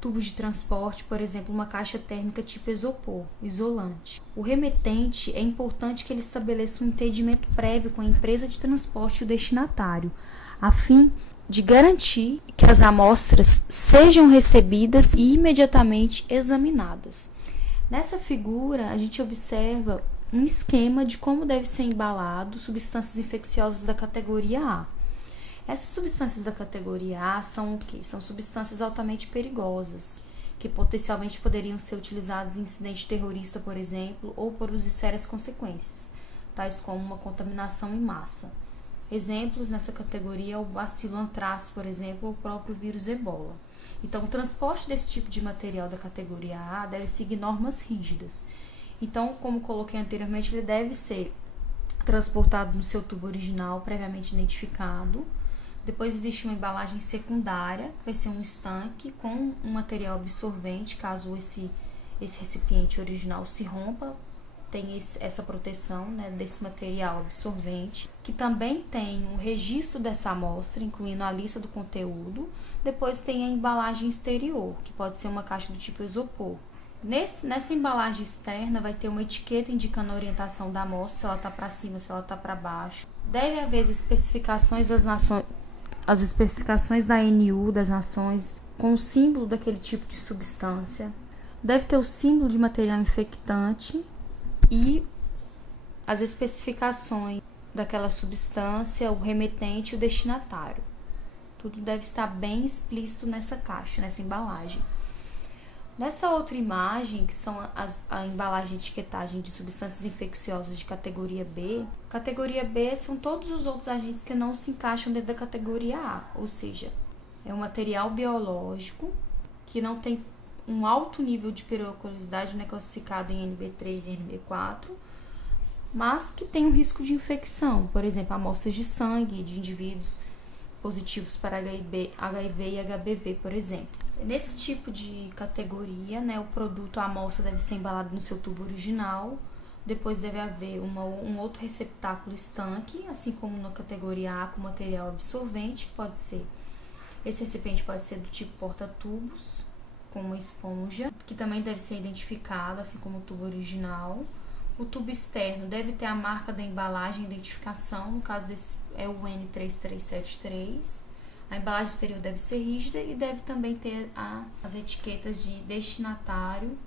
Tubos de transporte, por exemplo, uma caixa térmica tipo isopor, isolante. O remetente, é importante que ele estabeleça um entendimento prévio com a empresa de transporte e o destinatário, a fim de garantir que as amostras sejam recebidas e imediatamente examinadas. Nessa figura, a gente observa um esquema de como deve ser embalado substâncias infecciosas da categoria A. Essas substâncias da categoria A são o quê? São substâncias altamente perigosas, que potencialmente poderiam ser utilizadas em incidente terrorista, por exemplo, ou produzir sérias consequências, tais como uma contaminação em massa. Exemplos nessa categoria é o bacilo anthrax, por exemplo, ou o próprio vírus ebola. Então, o transporte desse tipo de material da categoria A deve seguir normas rígidas. Então, como coloquei anteriormente, ele deve ser transportado no seu tubo original, previamente identificado. Depois existe uma embalagem secundária, que vai ser um estanque com um material absorvente, caso esse recipiente original se rompa, tem essa proteção, né, desse material absorvente, que também tem o registro dessa amostra, incluindo a lista do conteúdo. Depois tem a embalagem exterior, que pode ser uma caixa do tipo isopor. Nessa embalagem externa vai ter uma etiqueta indicando a orientação da amostra, se ela está para cima, se ela está para baixo. Deve haver as especificações da ANU das nações, com o símbolo daquele tipo de substância. Deve ter o símbolo de material infectante e as especificações daquela substância, o remetente e o destinatário. Tudo deve estar bem explícito nessa caixa, nessa embalagem. Nessa outra imagem, que são a embalagem de etiquetagem de substâncias infecciosas de categoria B, categoria B são todos os outros agentes que não se encaixam dentro da categoria A, ou seja, é um material biológico que não tem um alto nível de periculosidade, não é classificado em NB3 e NB4, mas que tem um risco de infecção, por exemplo, amostras de sangue de indivíduos positivos para HIV e HBV, por exemplo. Nesse tipo de categoria, né, o produto, a amostra deve ser embalada no seu tubo original, depois deve haver um outro receptáculo estanque, assim como na categoria A com material absorvente, esse recipiente pode ser do tipo porta-tubos, com uma esponja, que também deve ser identificado, assim como o tubo original. O tubo externo deve ter a marca da embalagem, identificação, no caso desse é o N3373. A embalagem exterior deve ser rígida e deve também ter as etiquetas de destinatário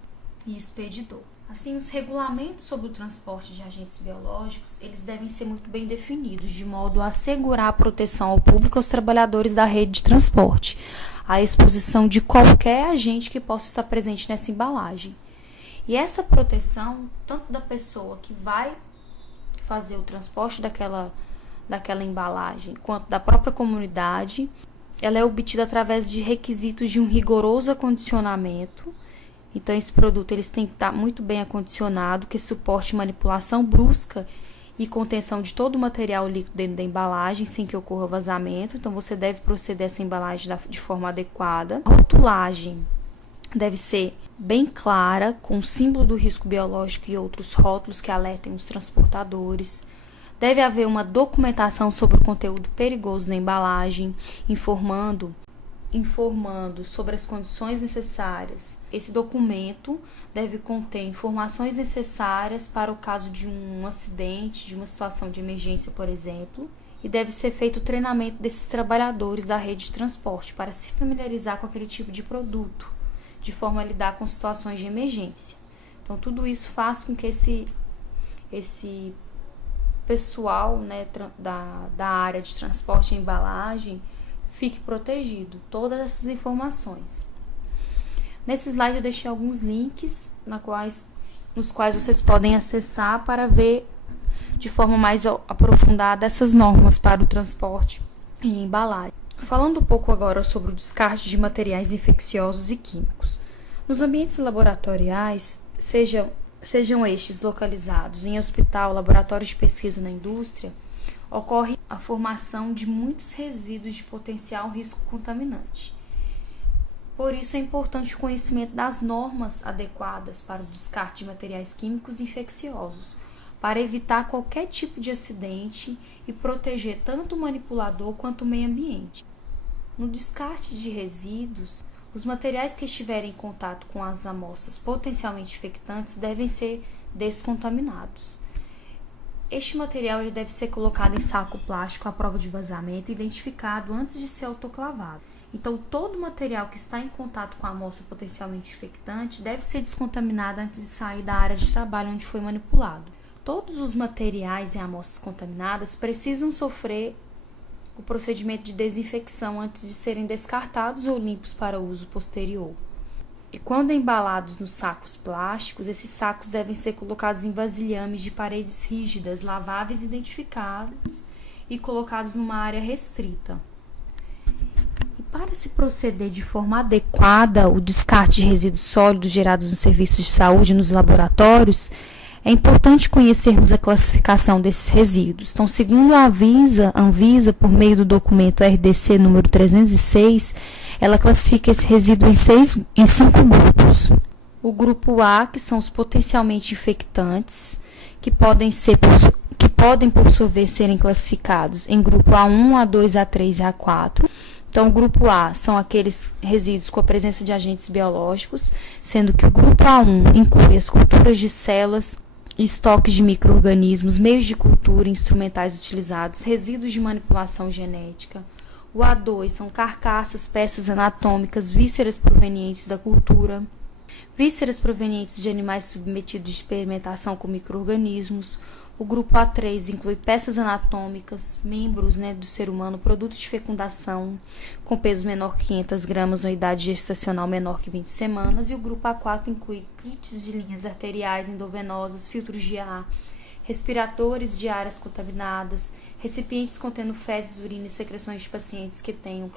e expedidor. Assim, os regulamentos sobre o transporte de agentes biológicos, eles devem ser muito bem definidos, de modo a assegurar a proteção ao público e aos trabalhadores da rede de transporte, a exposição de qualquer agente que possa estar presente nessa embalagem. E essa proteção, tanto da pessoa que vai fazer o transporte daquela embalagem, quanto da própria comunidade, ela é obtida através de requisitos de um rigoroso acondicionamento. Então, esse produto eles têm que estar muito bem acondicionado, que suporte manipulação brusca e contenção de todo o material líquido dentro da embalagem, sem que ocorra vazamento. Então, você deve proceder essa embalagem de forma adequada. A rotulagem deve ser bem clara, com o símbolo do risco biológico e outros rótulos que alertem os transportadores. Deve haver uma documentação sobre o conteúdo perigoso na embalagem, informando sobre as condições necessárias. Esse documento deve conter informações necessárias para o caso de um acidente, de uma situação de emergência, por exemplo, e deve ser feito o treinamento desses trabalhadores da rede de transporte para se familiarizar com aquele tipo de produto, de forma a lidar com situações de emergência. Então, tudo isso faz com que esse pessoal, né, da área de transporte e embalagem fique protegido, todas essas informações. Nesse slide eu deixei alguns links nos quais vocês podem acessar para ver de forma mais aprofundada essas normas para o transporte e embalagem. Falando um pouco agora sobre o descarte de materiais infecciosos e químicos. Nos ambientes laboratoriais, sejam estes localizados em hospital, laboratórios de pesquisa na indústria, ocorre a formação de muitos resíduos de potencial risco contaminante. Por isso é importante o conhecimento das normas adequadas para o descarte de materiais químicos infecciosos, para evitar qualquer tipo de acidente e proteger tanto o manipulador quanto o meio ambiente. No descarte de resíduos, os materiais que estiverem em contato com as amostras potencialmente infectantes devem ser descontaminados. Este material ele deve ser colocado em saco plástico à prova de vazamento e identificado antes de ser autoclavado. Então, todo material que está em contato com a amostra potencialmente infectante deve ser descontaminado antes de sair da área de trabalho onde foi manipulado. Todos os materiais em amostras contaminadas precisam sofrer o procedimento de desinfecção antes de serem descartados ou limpos para uso posterior. E quando embalados nos sacos plásticos, esses sacos devem ser colocados em vasilhames de paredes rígidas, laváveis e identificados e colocados numa área restrita. E para se proceder de forma adequada o descarte de resíduos sólidos gerados nos serviços de saúde e nos laboratórios, é importante conhecermos a classificação desses resíduos. Então, segundo a Anvisa, por meio do documento RDC número 306, ela classifica esse resíduo em 5 grupos. O grupo A, que são os potencialmente infectantes, que podem, por sua vez, serem classificados em grupo A1, A2, A3 e A4. Então, o grupo A são aqueles resíduos com a presença de agentes biológicos, sendo que o grupo A1 inclui as culturas de células, estoques de micro-organismos, meios de cultura, instrumentais utilizados, resíduos de manipulação genética. O A2 são carcaças, peças anatômicas, vísceras provenientes da cultura, vísceras provenientes de animais submetidos de experimentação com micro-organismos. O grupo A3 inclui peças anatômicas, membros do ser humano, produtos de fecundação, com peso menor que 500 gramas ou idade gestacional menor que 20 semanas. E o grupo A4 inclui kits de linhas arteriais, endovenosas, filtros de ar, respiradores de áreas contaminadas, recipientes contendo fezes, urina e secreções de pacientes que tenham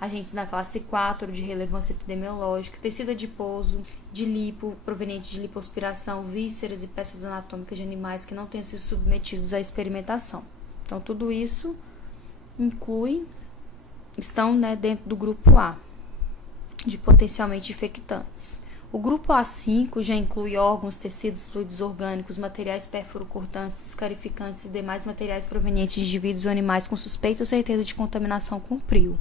agentes da classe 4 de relevância epidemiológica, tecido adiposo, de lipo, proveniente de lipoaspiração, vísceras e peças anatômicas de animais que não tenham sido submetidos à experimentação. Então, tudo isso estão dentro do grupo A, de potencialmente infectantes. O grupo A5 já inclui órgãos, tecidos, fluidos orgânicos, materiais perfuro-cortantes, escarificantes e demais materiais provenientes de indivíduos ou animais com suspeita ou certeza de contaminação com prio.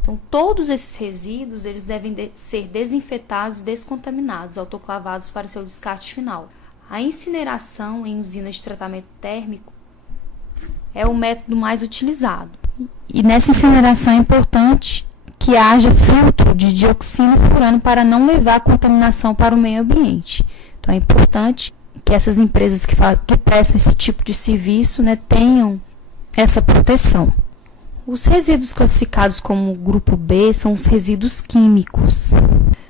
Então, todos esses resíduos eles devem ser desinfetados e descontaminados, autoclavados para seu descarte final. A incineração em usinas de tratamento térmico é o método mais utilizado. E nessa incineração é importante que haja filtro de dioxina e furano para não levar a contaminação para o meio ambiente. Então, é importante que essas empresas que prestam esse tipo de serviço tenham essa proteção. Os resíduos classificados como grupo B são os resíduos químicos.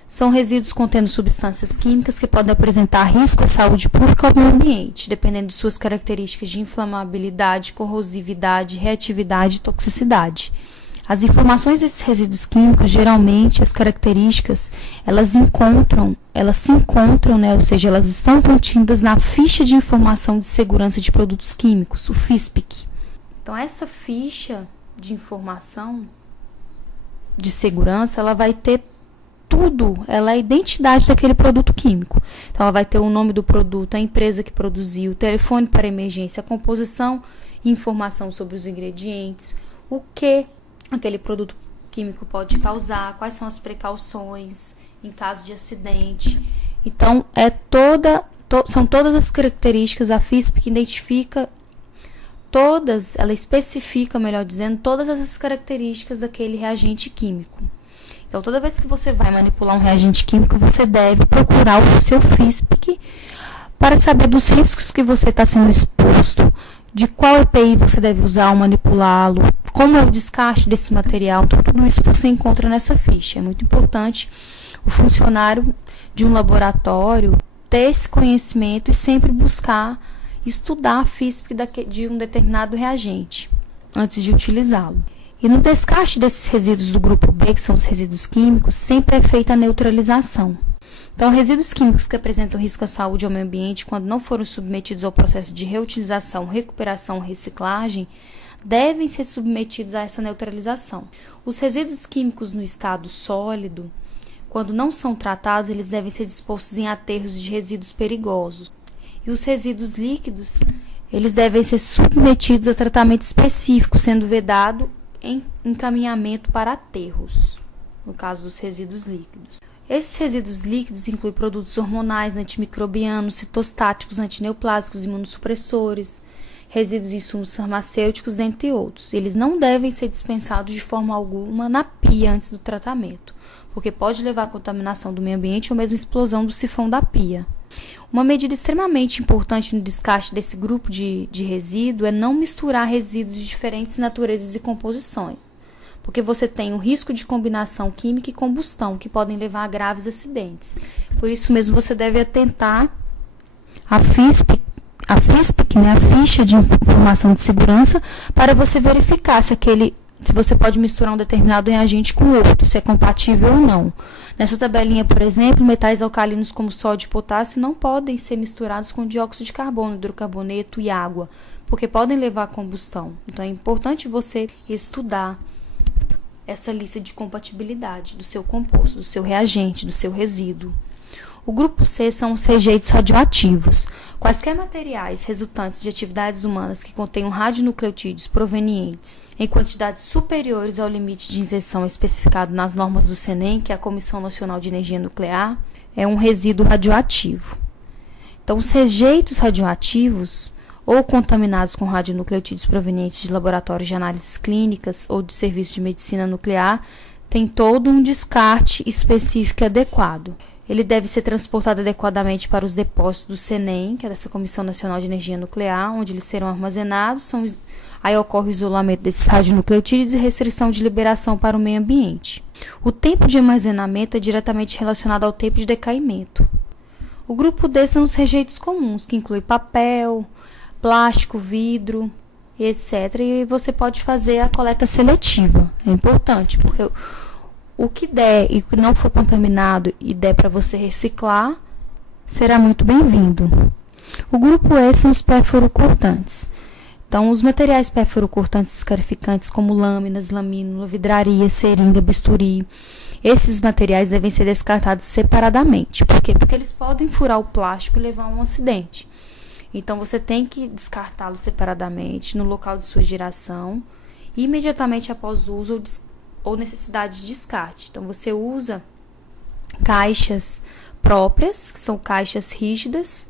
São resíduos contendo substâncias químicas que podem apresentar risco à saúde pública ou ao meio ambiente, dependendo de suas características de inflamabilidade, corrosividade, reatividade e toxicidade. As informações desses resíduos químicos, geralmente, as características, elas se encontram, ou seja, elas estão contidas na ficha de informação de segurança de produtos químicos, o FISPIC. Então, essa ficha de informação de segurança, ela vai ter tudo, ela é a identidade daquele produto químico. Então, ela vai ter o nome do produto, a empresa que produziu, o telefone para emergência, a composição e informação sobre os ingredientes, o que aquele produto químico pode causar, quais são as precauções em caso de acidente. Então, são todas as características, a FISP que identifica ela especifica, melhor dizendo, todas essas características daquele reagente químico. Então, toda vez que você vai manipular um reagente químico, você deve procurar o seu FISPIC para saber dos riscos que você está sendo exposto, de qual EPI você deve usar ao manipulá-lo, como é o descarte desse material. Então, tudo isso você encontra nessa ficha. É muito importante o funcionário de um laboratório ter esse conhecimento e sempre buscar estudar a FISP de um determinado reagente antes de utilizá-lo. E no descarte desses resíduos do grupo B, que são os resíduos químicos, sempre é feita a neutralização. Então, resíduos químicos que apresentam risco à saúde e ao meio ambiente, quando não foram submetidos ao processo de reutilização, recuperação ou reciclagem, devem ser submetidos a essa neutralização. Os resíduos químicos no estado sólido, quando não são tratados, eles devem ser dispostos em aterros de resíduos perigosos. E os resíduos líquidos, eles devem ser submetidos a tratamento específico, sendo vedado em encaminhamento para aterros, no caso dos resíduos líquidos. Esses resíduos líquidos incluem produtos hormonais, antimicrobianos, citostáticos, antineoplásicos, imunossupressores, resíduos de insumos farmacêuticos, dentre outros. Eles não devem ser dispensados de forma alguma na pia antes do tratamento, porque pode levar à contaminação do meio ambiente ou mesmo explosão do sifão da pia. Uma medida extremamente importante no descarte desse grupo de resíduo é não misturar resíduos de diferentes naturezas e composições, porque você tem o risco de combinação química e combustão, que podem levar a graves acidentes. Por isso mesmo, você deve atentar. A FISP, a FISPIC, né, a ficha de informação de segurança, para você verificar se você pode misturar um determinado reagente com outro, se é compatível ou não. Nessa tabelinha, por exemplo, metais alcalinos como sódio e potássio não podem ser misturados com dióxido de carbono, hidrocarboneto e água, porque podem levar à combustão. Então, é importante você estudar essa lista de compatibilidade do seu composto, do seu reagente, do seu resíduo. O grupo C são os rejeitos radioativos. Quaisquer materiais resultantes de atividades humanas que contenham radionucleotídeos provenientes em quantidades superiores ao limite de injeção especificado nas normas do CENEM, que é a Comissão Nacional de Energia Nuclear, é um resíduo radioativo. Então, os rejeitos radioativos ou contaminados com radionucleotídeos provenientes de laboratórios de análises clínicas ou de serviços de medicina nuclear têm todo um descarte específico e adequado. Ele deve ser transportado adequadamente para os depósitos do CENEM, que é dessa Comissão Nacional de Energia Nuclear, onde eles serão armazenados. Aí ocorre o isolamento desses radionucleotídeos e restrição de liberação para o meio ambiente. O tempo de armazenamento é diretamente relacionado ao tempo de decaimento. O grupo D são os rejeitos comuns, que inclui papel, plástico, vidro, etc. E você pode fazer a coleta seletiva. É importante, porque o que der e que não for contaminado e der para você reciclar, será muito bem-vindo. O grupo E são os perfluorocortantes. Então, os materiais perfluorocortantes escarificantes, como lâminas, lamínula, vidraria, seringa, bisturi, esses materiais devem ser descartados separadamente. Por quê? Porque eles podem furar o plástico e levar a um acidente. Então, você tem que descartá-los separadamente no local de sua geração, imediatamente após o uso ou necessidade de descarte. Então, você usa caixas próprias, que são caixas rígidas.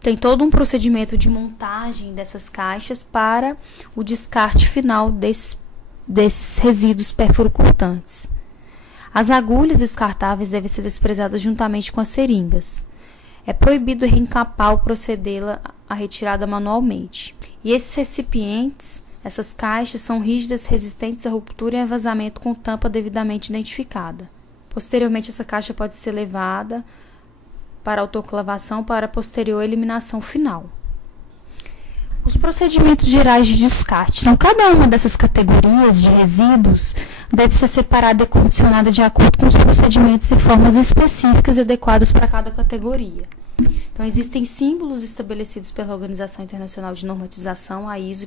Tem todo um procedimento de montagem dessas caixas para o descarte final desses resíduos perfluorocortantes. As agulhas descartáveis devem ser desprezadas juntamente com as seringas. É proibido reencapar ou procedê-la à retirada manualmente. E esses recipientes, essas caixas, são rígidas, resistentes à ruptura e a vazamento com tampa devidamente identificada. Posteriormente, essa caixa pode ser levada para autoclavação para posterior eliminação final. Os procedimentos gerais de descarte. Então, cada uma dessas categorias de resíduos deve ser separada e condicionada de acordo com os procedimentos e formas específicas e adequadas para cada categoria. Então, existem símbolos estabelecidos pela Organização Internacional de Normatização, a ISO,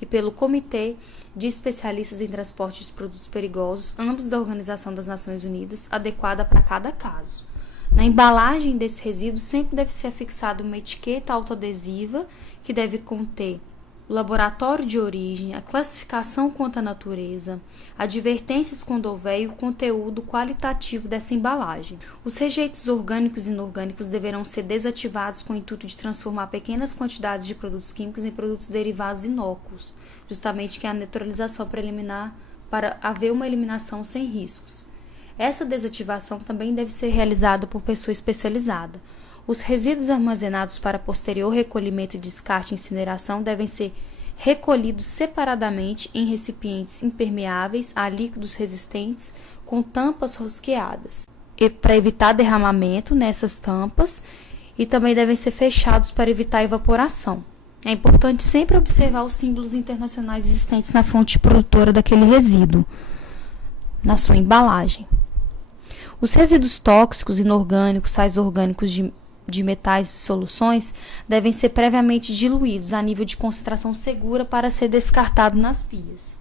e pelo Comitê de Especialistas em Transporte de Produtos Perigosos, ambos da Organização das Nações Unidas, adequada para cada caso. Na embalagem desse resíduo sempre deve ser afixada uma etiqueta autoadesiva que deve conter o laboratório de origem, a classificação quanto à natureza, advertências quando houver e o conteúdo qualitativo dessa embalagem. Os rejeitos orgânicos e inorgânicos deverão ser desativados com o intuito de transformar pequenas quantidades de produtos químicos em produtos derivados inócuos, justamente que é a neutralização preliminar para haver uma eliminação sem riscos. Essa desativação também deve ser realizada por pessoa especializada. Os resíduos armazenados para posterior recolhimento e descarte e incineração devem ser recolhidos separadamente em recipientes impermeáveis a líquidos resistentes com tampas rosqueadas, para evitar derramamento nessas tampas, e também devem ser fechados para evitar evaporação. É importante sempre observar os símbolos internacionais existentes na fonte produtora daquele resíduo, na sua embalagem. Os resíduos tóxicos, inorgânicos, sais orgânicos de metais e soluções devem ser previamente diluídos a nível de concentração segura para ser descartado nas pias.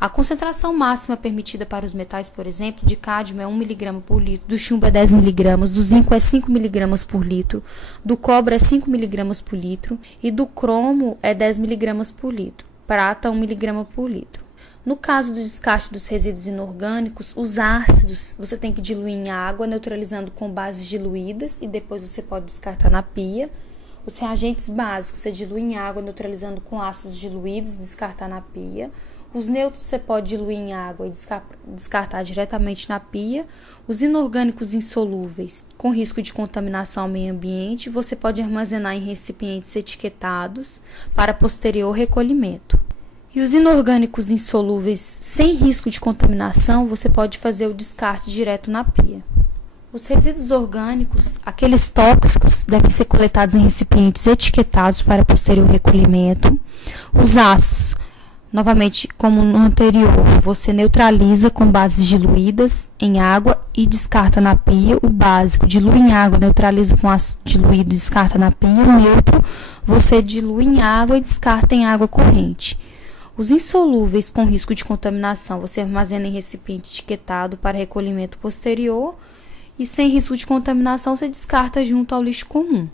A concentração máxima permitida para os metais, por exemplo, de cádmio é 1 mg por litro, do chumbo é 10 mg, do zinco é 5 mg por litro, do cobre é 5 mg por litro e do cromo é 10 mg por litro, prata 1 mg por litro. No caso do descarte dos resíduos inorgânicos, os ácidos você tem que diluir em água, neutralizando com bases diluídas, e depois você pode descartar na pia. Os reagentes básicos você dilui em água, neutralizando com ácidos diluídos e descartar na pia. Os neutros você pode diluir em água e descartar diretamente na pia. Os inorgânicos insolúveis, com risco de contaminação ao meio ambiente, você pode armazenar em recipientes etiquetados para posterior recolhimento. E os inorgânicos insolúveis sem risco de contaminação, você pode fazer o descarte direto na pia. Os resíduos orgânicos, aqueles tóxicos, devem ser coletados em recipientes etiquetados para posterior recolhimento. Os ácidos, novamente, como no anterior, você neutraliza com bases diluídas em água e descarta na pia. O básico, dilui em água, neutraliza com ácido diluído e descarta na pia. O neutro, você dilui em água e descarta em água corrente. Os insolúveis com risco de contaminação, você armazena em recipiente etiquetado para recolhimento posterior. E sem risco de contaminação, você descarta junto ao lixo comum.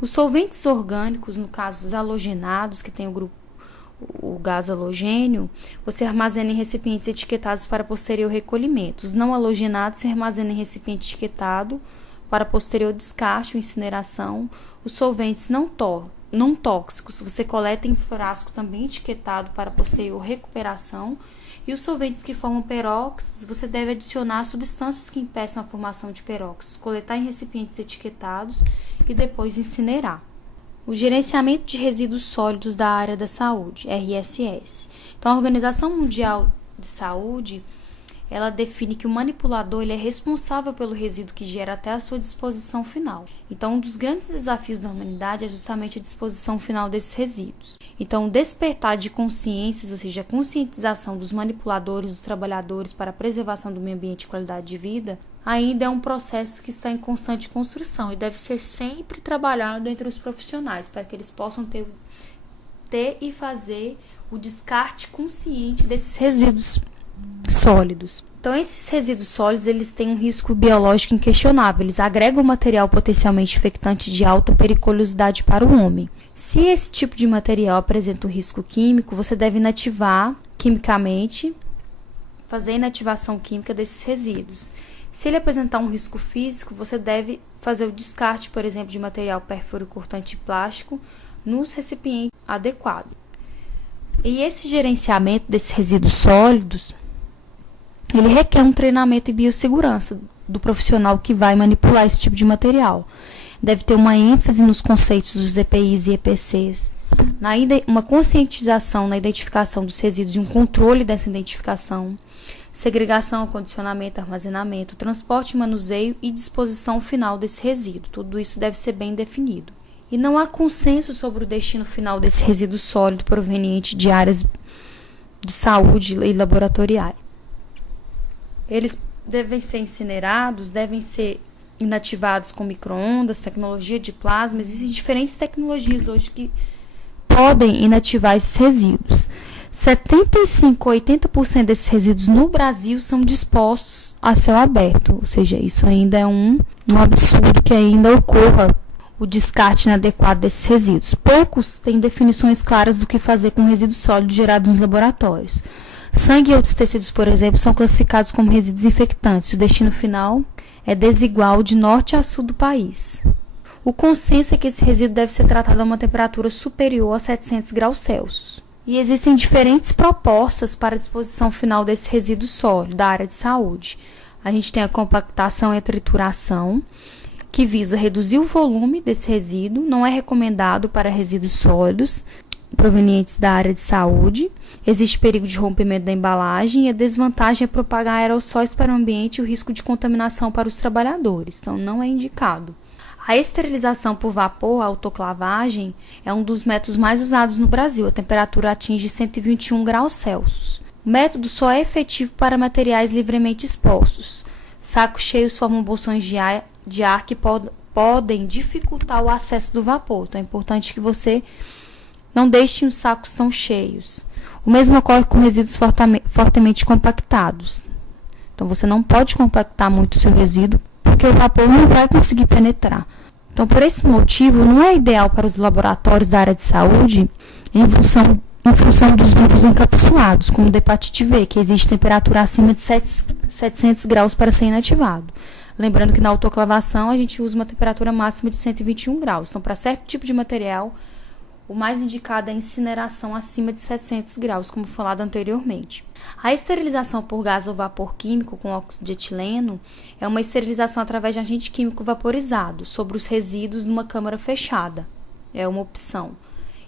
Os solventes orgânicos, no caso os halogenados, que tem o gás halogênio, você armazena em recipientes etiquetados para posterior recolhimento. Os não halogenados se armazena em recipiente etiquetado para posterior descarte ou incineração. Os solventes não tóxicos, você coleta em frasco também etiquetado para posterior recuperação. E os solventes que formam peróxidos, você deve adicionar substâncias que impeçam a formação de peróxidos, coletar em recipientes etiquetados e depois incinerar. O gerenciamento de resíduos sólidos da área da saúde, RSS. Então, a Organização Mundial de Saúde, ela define que o manipulador ele é responsável pelo resíduo que gera até a sua disposição final. Então, um dos grandes desafios da humanidade é justamente a disposição final desses resíduos. Então, o despertar de consciências, ou seja, a conscientização dos manipuladores, dos trabalhadores para a preservação do meio ambiente e qualidade de vida, ainda é um processo que está em constante construção e deve ser sempre trabalhado entre os profissionais para que eles possam ter e fazer o descarte consciente desses resíduos sólidos. Então, esses resíduos sólidos, eles têm um risco biológico inquestionável. Eles agregam material potencialmente infectante de alta periculosidade para o homem. Se esse tipo de material apresenta um risco químico, você deve inativar quimicamente, fazer a inativação química desses resíduos. Se ele apresentar um risco físico, você deve fazer o descarte, por exemplo, de material perfuro-cortante plástico nos recipientes adequados. E esse gerenciamento desses resíduos sólidos, ele requer um treinamento e biossegurança do profissional que vai manipular esse tipo de material. Deve ter uma ênfase nos conceitos dos EPIs e EPCs, uma conscientização na identificação dos resíduos e um controle dessa identificação, segregação, acondicionamento, armazenamento, transporte, manuseio e disposição final desse resíduo. Tudo isso deve ser bem definido. E não há consenso sobre o destino final desse resíduo sólido proveniente de áreas de saúde e laboratoriais. Eles devem ser incinerados, devem ser inativados com micro-ondas, tecnologia de plasma. Existem diferentes tecnologias hoje que podem inativar esses resíduos. 75 a 80% desses resíduos no Brasil são dispostos a céu aberto, ou seja, isso ainda é um absurdo que ainda ocorra o descarte inadequado desses resíduos. Poucos têm definições claras do que fazer com resíduos sólidos gerados nos laboratórios. Sangue e outros tecidos, por exemplo, são classificados como resíduos infectantes. O destino final é desigual de norte a sul do país. O consenso é que esse resíduo deve ser tratado a uma temperatura superior a 700 graus Celsius. E existem diferentes propostas para a disposição final desse resíduo sólido da área de saúde. A gente tem a compactação e a trituração, que visa reduzir o volume desse resíduo, não é recomendado para resíduos sólidos provenientes da área de saúde. Existe perigo de rompimento da embalagem e a desvantagem é propagar aerossóis para o ambiente e o risco de contaminação para os trabalhadores. Então, não é indicado. A esterilização por vapor, a autoclavagem, é um dos métodos mais usados no Brasil. A temperatura atinge 121 graus Celsius. O método só é efetivo para materiais livremente expostos. Sacos cheios formam bolsões de ar que podem dificultar o acesso do vapor. Então, é importante que você não deixe os sacos tão cheios. O mesmo ocorre com resíduos fortemente compactados. Então, você não pode compactar muito o seu resíduo, porque o vapor não vai conseguir penetrar. Então, por esse motivo, não é ideal para os laboratórios da área de saúde em função dos vírus encapsulados, como o da hepatite V, que existe temperatura acima de 700 graus para ser inativado. Lembrando que na autoclavação a gente usa uma temperatura máxima de 121 graus. Então, para certo tipo de material, o mais indicado é a incineração acima de 700 graus, como falado anteriormente. A esterilização por gás ou vapor químico com óxido de etileno é uma esterilização através de agente químico vaporizado sobre os resíduos numa câmara fechada. É uma opção.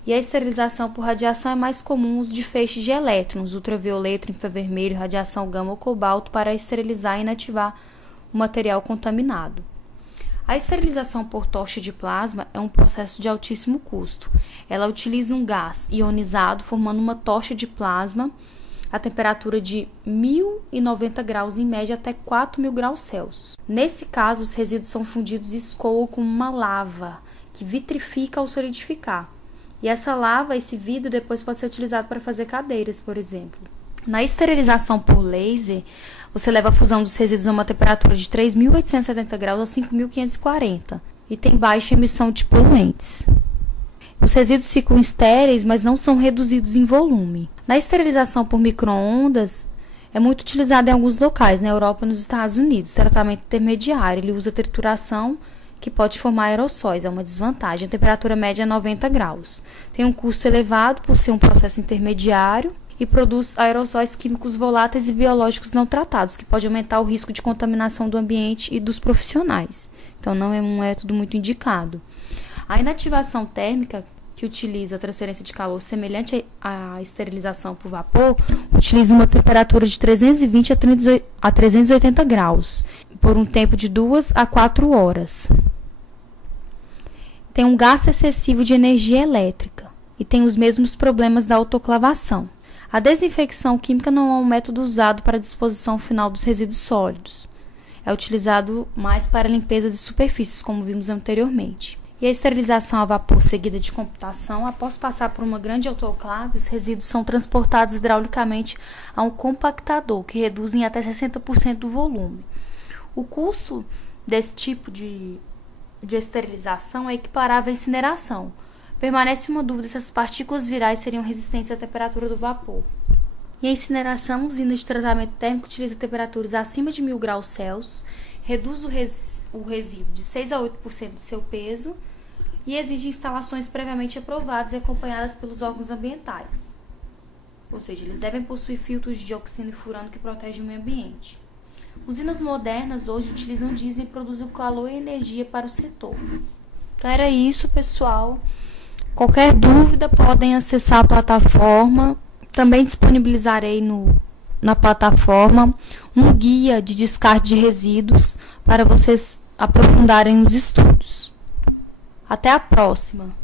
E a esterilização por radiação é mais comum o uso de feixes de elétrons, ultravioleta, infravermelho, radiação gama ou cobalto para esterilizar e inativar o material contaminado. A esterilização por tocha de plasma é um processo de altíssimo custo. Ela utiliza um gás ionizado formando uma tocha de plasma a temperatura de 1.090 graus, em média até 4.000 graus Celsius. Nesse caso, os resíduos são fundidos e escoam com uma lava, que vitrifica ao solidificar. E essa lava, esse vidro, depois pode ser utilizado para fazer cadeiras, por exemplo. Na esterilização por laser, você leva a fusão dos resíduos a uma temperatura de 3.870 graus a 5.540 e tem baixa emissão de poluentes. Os resíduos ficam estéreis, mas não são reduzidos em volume. Na esterilização por micro-ondas, é muito utilizado em alguns locais, na Europa e nos Estados Unidos. Tratamento intermediário, ele usa trituração, que pode formar aerossóis, é uma desvantagem. A temperatura média é 90 graus. Tem um custo elevado por ser um processo intermediário e produz aerossóis químicos voláteis e biológicos não tratados, que pode aumentar o risco de contaminação do ambiente e dos profissionais. Então, não é um método muito indicado. A inativação térmica, que utiliza a transferência de calor semelhante à esterilização por vapor, utiliza uma temperatura de 320 a 380 graus, por um tempo de 2 a 4 horas. Tem um gasto excessivo de energia elétrica e tem os mesmos problemas da autoclavação. A desinfecção química não é um método usado para a disposição final dos resíduos sólidos. É utilizado mais para a limpeza de superfícies, como vimos anteriormente. E a esterilização a vapor seguida de computação, após passar por uma grande autoclave, os resíduos são transportados hidraulicamente a um compactador, que reduz em até 60% do volume. O custo desse tipo de esterilização é equiparável à incineração. Permanece uma dúvida se as partículas virais seriam resistentes à temperatura do vapor. E a incineração, usina de tratamento térmico, utiliza temperaturas acima de 1.000 graus Celsius, reduz o resíduo de 6 a 8% do seu peso e exige instalações previamente aprovadas e acompanhadas pelos órgãos ambientais. Ou seja, eles devem possuir filtros de dioxina e furano que protegem o meio ambiente. Usinas modernas hoje utilizam diesel e produzem calor e energia para o setor. Então era isso, pessoal. Qualquer dúvida podem acessar a plataforma. Também disponibilizarei na plataforma um guia de descarte de resíduos para vocês aprofundarem os estudos. Até a próxima!